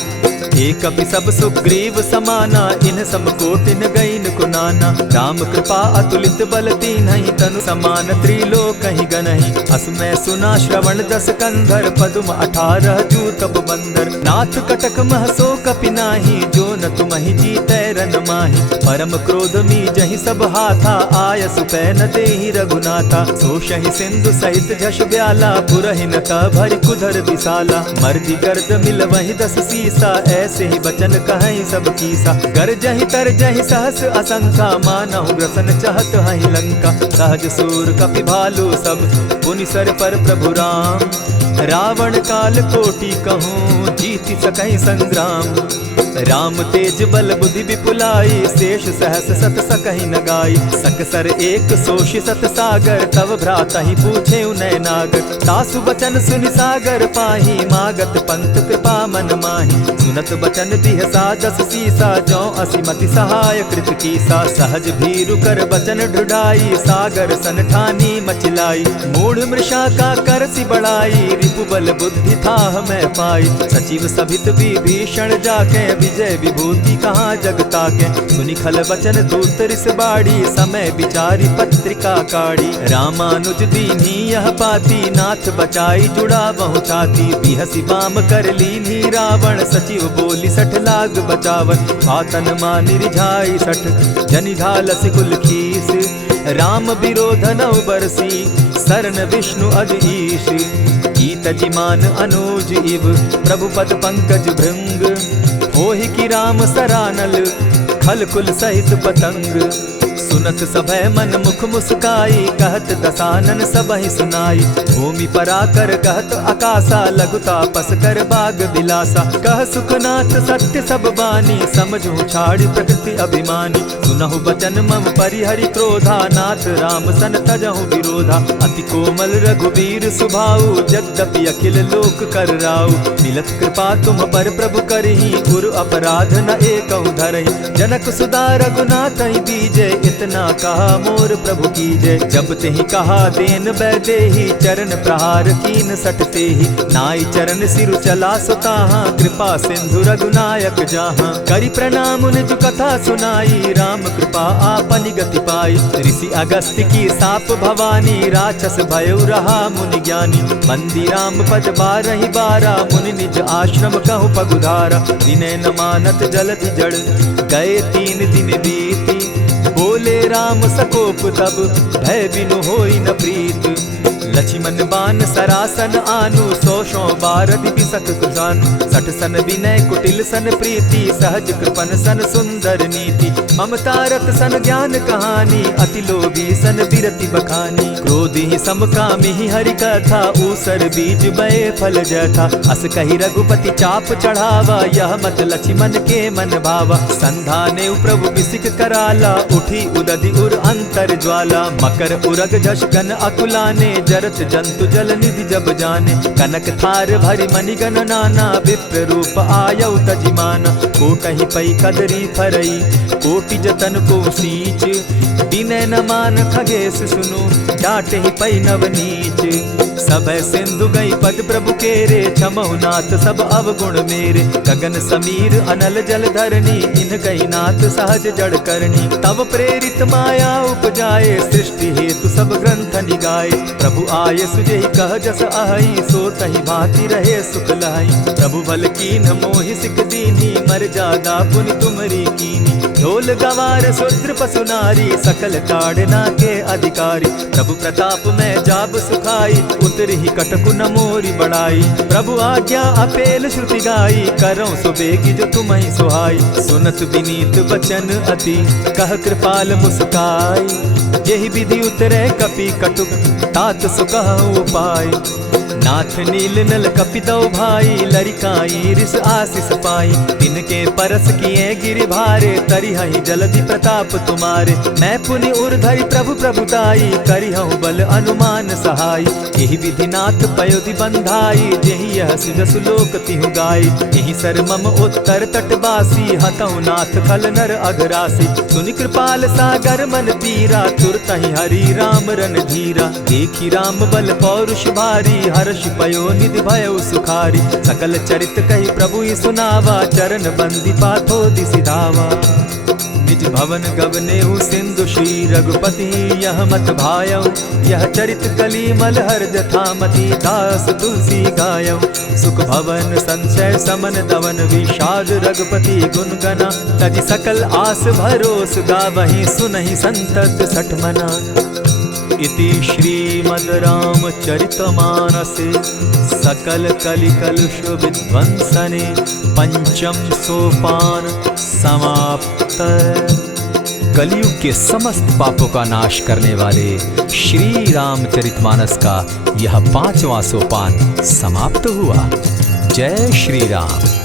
एक कपि सब सुग्रीव समाना, इन सम कोटिन गईन कुनाना। राम कृपा अतुलित बल तीन्हि, तनु समान त्रिलोक ही गनहि। अस मैं सुना श्रवण दस कंधर, पदुम 18 जूतब बंदर। नाथ कटक महसो कपि नाही, जो न तुमहि जीतै रन माहि। परम क्रोध मी जहि सब हाथा, आयसु पै न देहि रघुनाथा। सोषहि सिंधु सहित झष ब्याला, पुरहिन त भरि कुधर विशाला। मर्दि गर्द मिल वहि 10 सीसा, ऐसे ही बचन कहीं सब कीसा। गरजहि तरजहि सहस असंख्या, मानहु ग्रसन चहत हहि लंका। सहज सूर कपि भालु सब, पुनि सर पर प्रभु राम। रावण काल कोटि कहूँ, जीति सकहि संग्राम। राम तेज बल बुद्धि विपुलाई, शेष सहस सत सकहि न गाई। सकसर एक सोषि सत सागर, तव भ्राता ही पूछे उनय नागर। तासु बचन सुनि सागर पाही, मागत पंत कृपा मन माही। सुनत बचन बिहसा जस सीसा, जौ असिमति सहाय कृत कीसा। सहज भीरु कर बचन ढुढ़ाई, सागर सन ठानी मचिलाई। मूढ़ मृषा का कर सी बढ़ाई, रिपु बल बुद्धि थाह मैं पाई। सचिव सभित विभीषण जाके, विजय विभूति कहाँ जग ताके। सुनि खल बचन दूत रिस बाड़ी, समय विचारी पत्रिका काढ़ी। रामानुज दीन्ही यह पाती, नाथ बचाई जुड़ा बहु छाती। बिहसी बाम कर लीन्ही रावण, सचिव बोली सठ लाग बचावन। आतन मानि रिझाई सठ, जनि झालसि कुल खीस। राम विरोध नौ बरसी, सरन विष्णु अज ईश। ईत जिमान अनुज इव, प्रभु पद पंकज भृंग। होहि कि राम सरानल, खल कुल सहित पतंग। सुनत सभय मन मुख मुस्काई, कहत दसानन सबहि सुनाई। भूमि पराकर कहत आकाशा, लघु तापस कर बाग बिलासा। कह सुखनाथ सत्य सब बानी, समझू छाड़ी प्रकृति अभिमानी। सुनहु बचन मम परिहरि क्रोधा, नाथ राम सन तजहु विरोधा। अति कोमल रघुबीर सुभाऊ, यद्यपि अखिल लोक कर राऊ। मिलत कृपा तुम पर प्रभु करही, गुरु अपराध न एकहु धरहि। जनक सुदा रघुनाथ ही दीजे, इतना कहा मोर प्रभु कीजय। जब तेहि कहा देन बैदेही, चरण प्रहार कीन सटते ही। नाई चरण सिरु चला सुताहा, कृपा सिंधु रघुनायक जाहा। करि प्रणाम निज कथा सुनाई, राम कृपा आपनि गति पाई। ऋषि अगस्त्य की साप भवानी, राक्षस भयउ रहा मुनि ज्ञानी। बंदी राम पद बारहि बारा, मुनि निज आश्रम कहु पगुधारा। विनय न मानत जलधि जड़, गए 3 दिन बीती। बोले राम सकोप तब, भय बिनु होई न प्रीत। लक्ष्मण बान सरासन आनु, 100 बारदि बिसक कुजानु। 60 सन विनय कुटिल सन प्रीति, सहज कृपन सन सुंदर नीति। ममता रत सन ज्ञान कहानी, अति लोभी सन बिरति बखानी। क्रोधि समकामी हरि कथा, ऊसर बीज बये फल जथा। अस कहि रघुपति चाप चढ़ावा, यह मत लक्ष्मण के मन भावा। संधाने प्रभु बिसिक कराला, उठी उदधि उर अंतर ज्वाला। मकर उरग झष गन अकुलाने, जरत जंतु जल निधि जब जाने। कनक थार भरि मणिगण नाना, विप्र रूप आयउ तजिमाना। कोटहि पै कदरी फरई, कोटि जतन को सींच। विनय न मान खगेश सुनु, डांटहि पै नव नीच। सभय सिंधु गई पद प्रभु केरे, क्षमहु नाथ सब अवगुण मेरे। गगन समीर अनल जल धरनी, इन कही नाथ सहज जड़ करनी। तब प्रेरित माया उपजाए, सृष्टि हेतु सब ग्रंथ निगाए। प्रभु आय सुजेहि कह जस अहई, सो तहि भांति रहे सुख लहई। प्रभु भल कीन्ह मोहि सिख दीन्ही, मर जादा पुनि तुमरी कीनी। ढोल गवार शूद्र पशु नारी, सकल ताड़ना के अधिकारी। प्रभु प्रताप में जाब सुखाई, उतरहि कटकु न मोरी बड़ाई। प्रभु आज्ञा अपेल श्रुति गाई, करौं सुबेगी जो तुम्हि सुहाई। सुनत विनीत बचन अति, कह कृपाल मुस्काई। जेहि विधि उतरे कपि कटुक, तात सुकहु उपाय। नाथ नील नल कपि दौ भाई, लरिकाई रिस आशीष पाई। तिनके परस किए गिरि भारे, तरिहहि जलधि प्रताप तुम्हारे। मैं पुनि उर्धरि प्रभु प्रभुताई, करिहु बल अनुमान सहाय। एहि विधि नाथ पयोधि बंधाई, जेहि यह सुजसु लोक तिहु गाई। एहि सर मम उत्तर तटवासी, हतहु नाथ खल नर अघरासी। सुनि कृपाल सागर मन पीरा, तुरतहि हरि राम रन धीरा। देखी राम बल पौरुष भारी, हर्ष पयो निधि भयउ सुखारी। सकल चरित कहि प्रभु सुनावा, चरण बंदी पाथो दिसि धावा। निज भवन गवनेहु सिंधु श्री रघुपति, यह मत भायउ। यह चरित कली मलहर जथामति, दास तुलसी गायउ। सुख भवन संशय समन दवन, विषाद रघुपति गुण गना। तजि सकल आस भरोस, गावहि सुनहि संतत सठ मना। इति श्रीमद् रामचरितमानसे, सकल कलिकलुष विध्वंसने। पंचम सोपान समाप्त। कलयुग के समस्त पापों का नाश करने वाले श्री रामचरितमानस का यह 5वां सोपान समाप्त हुआ। जय श्री राम।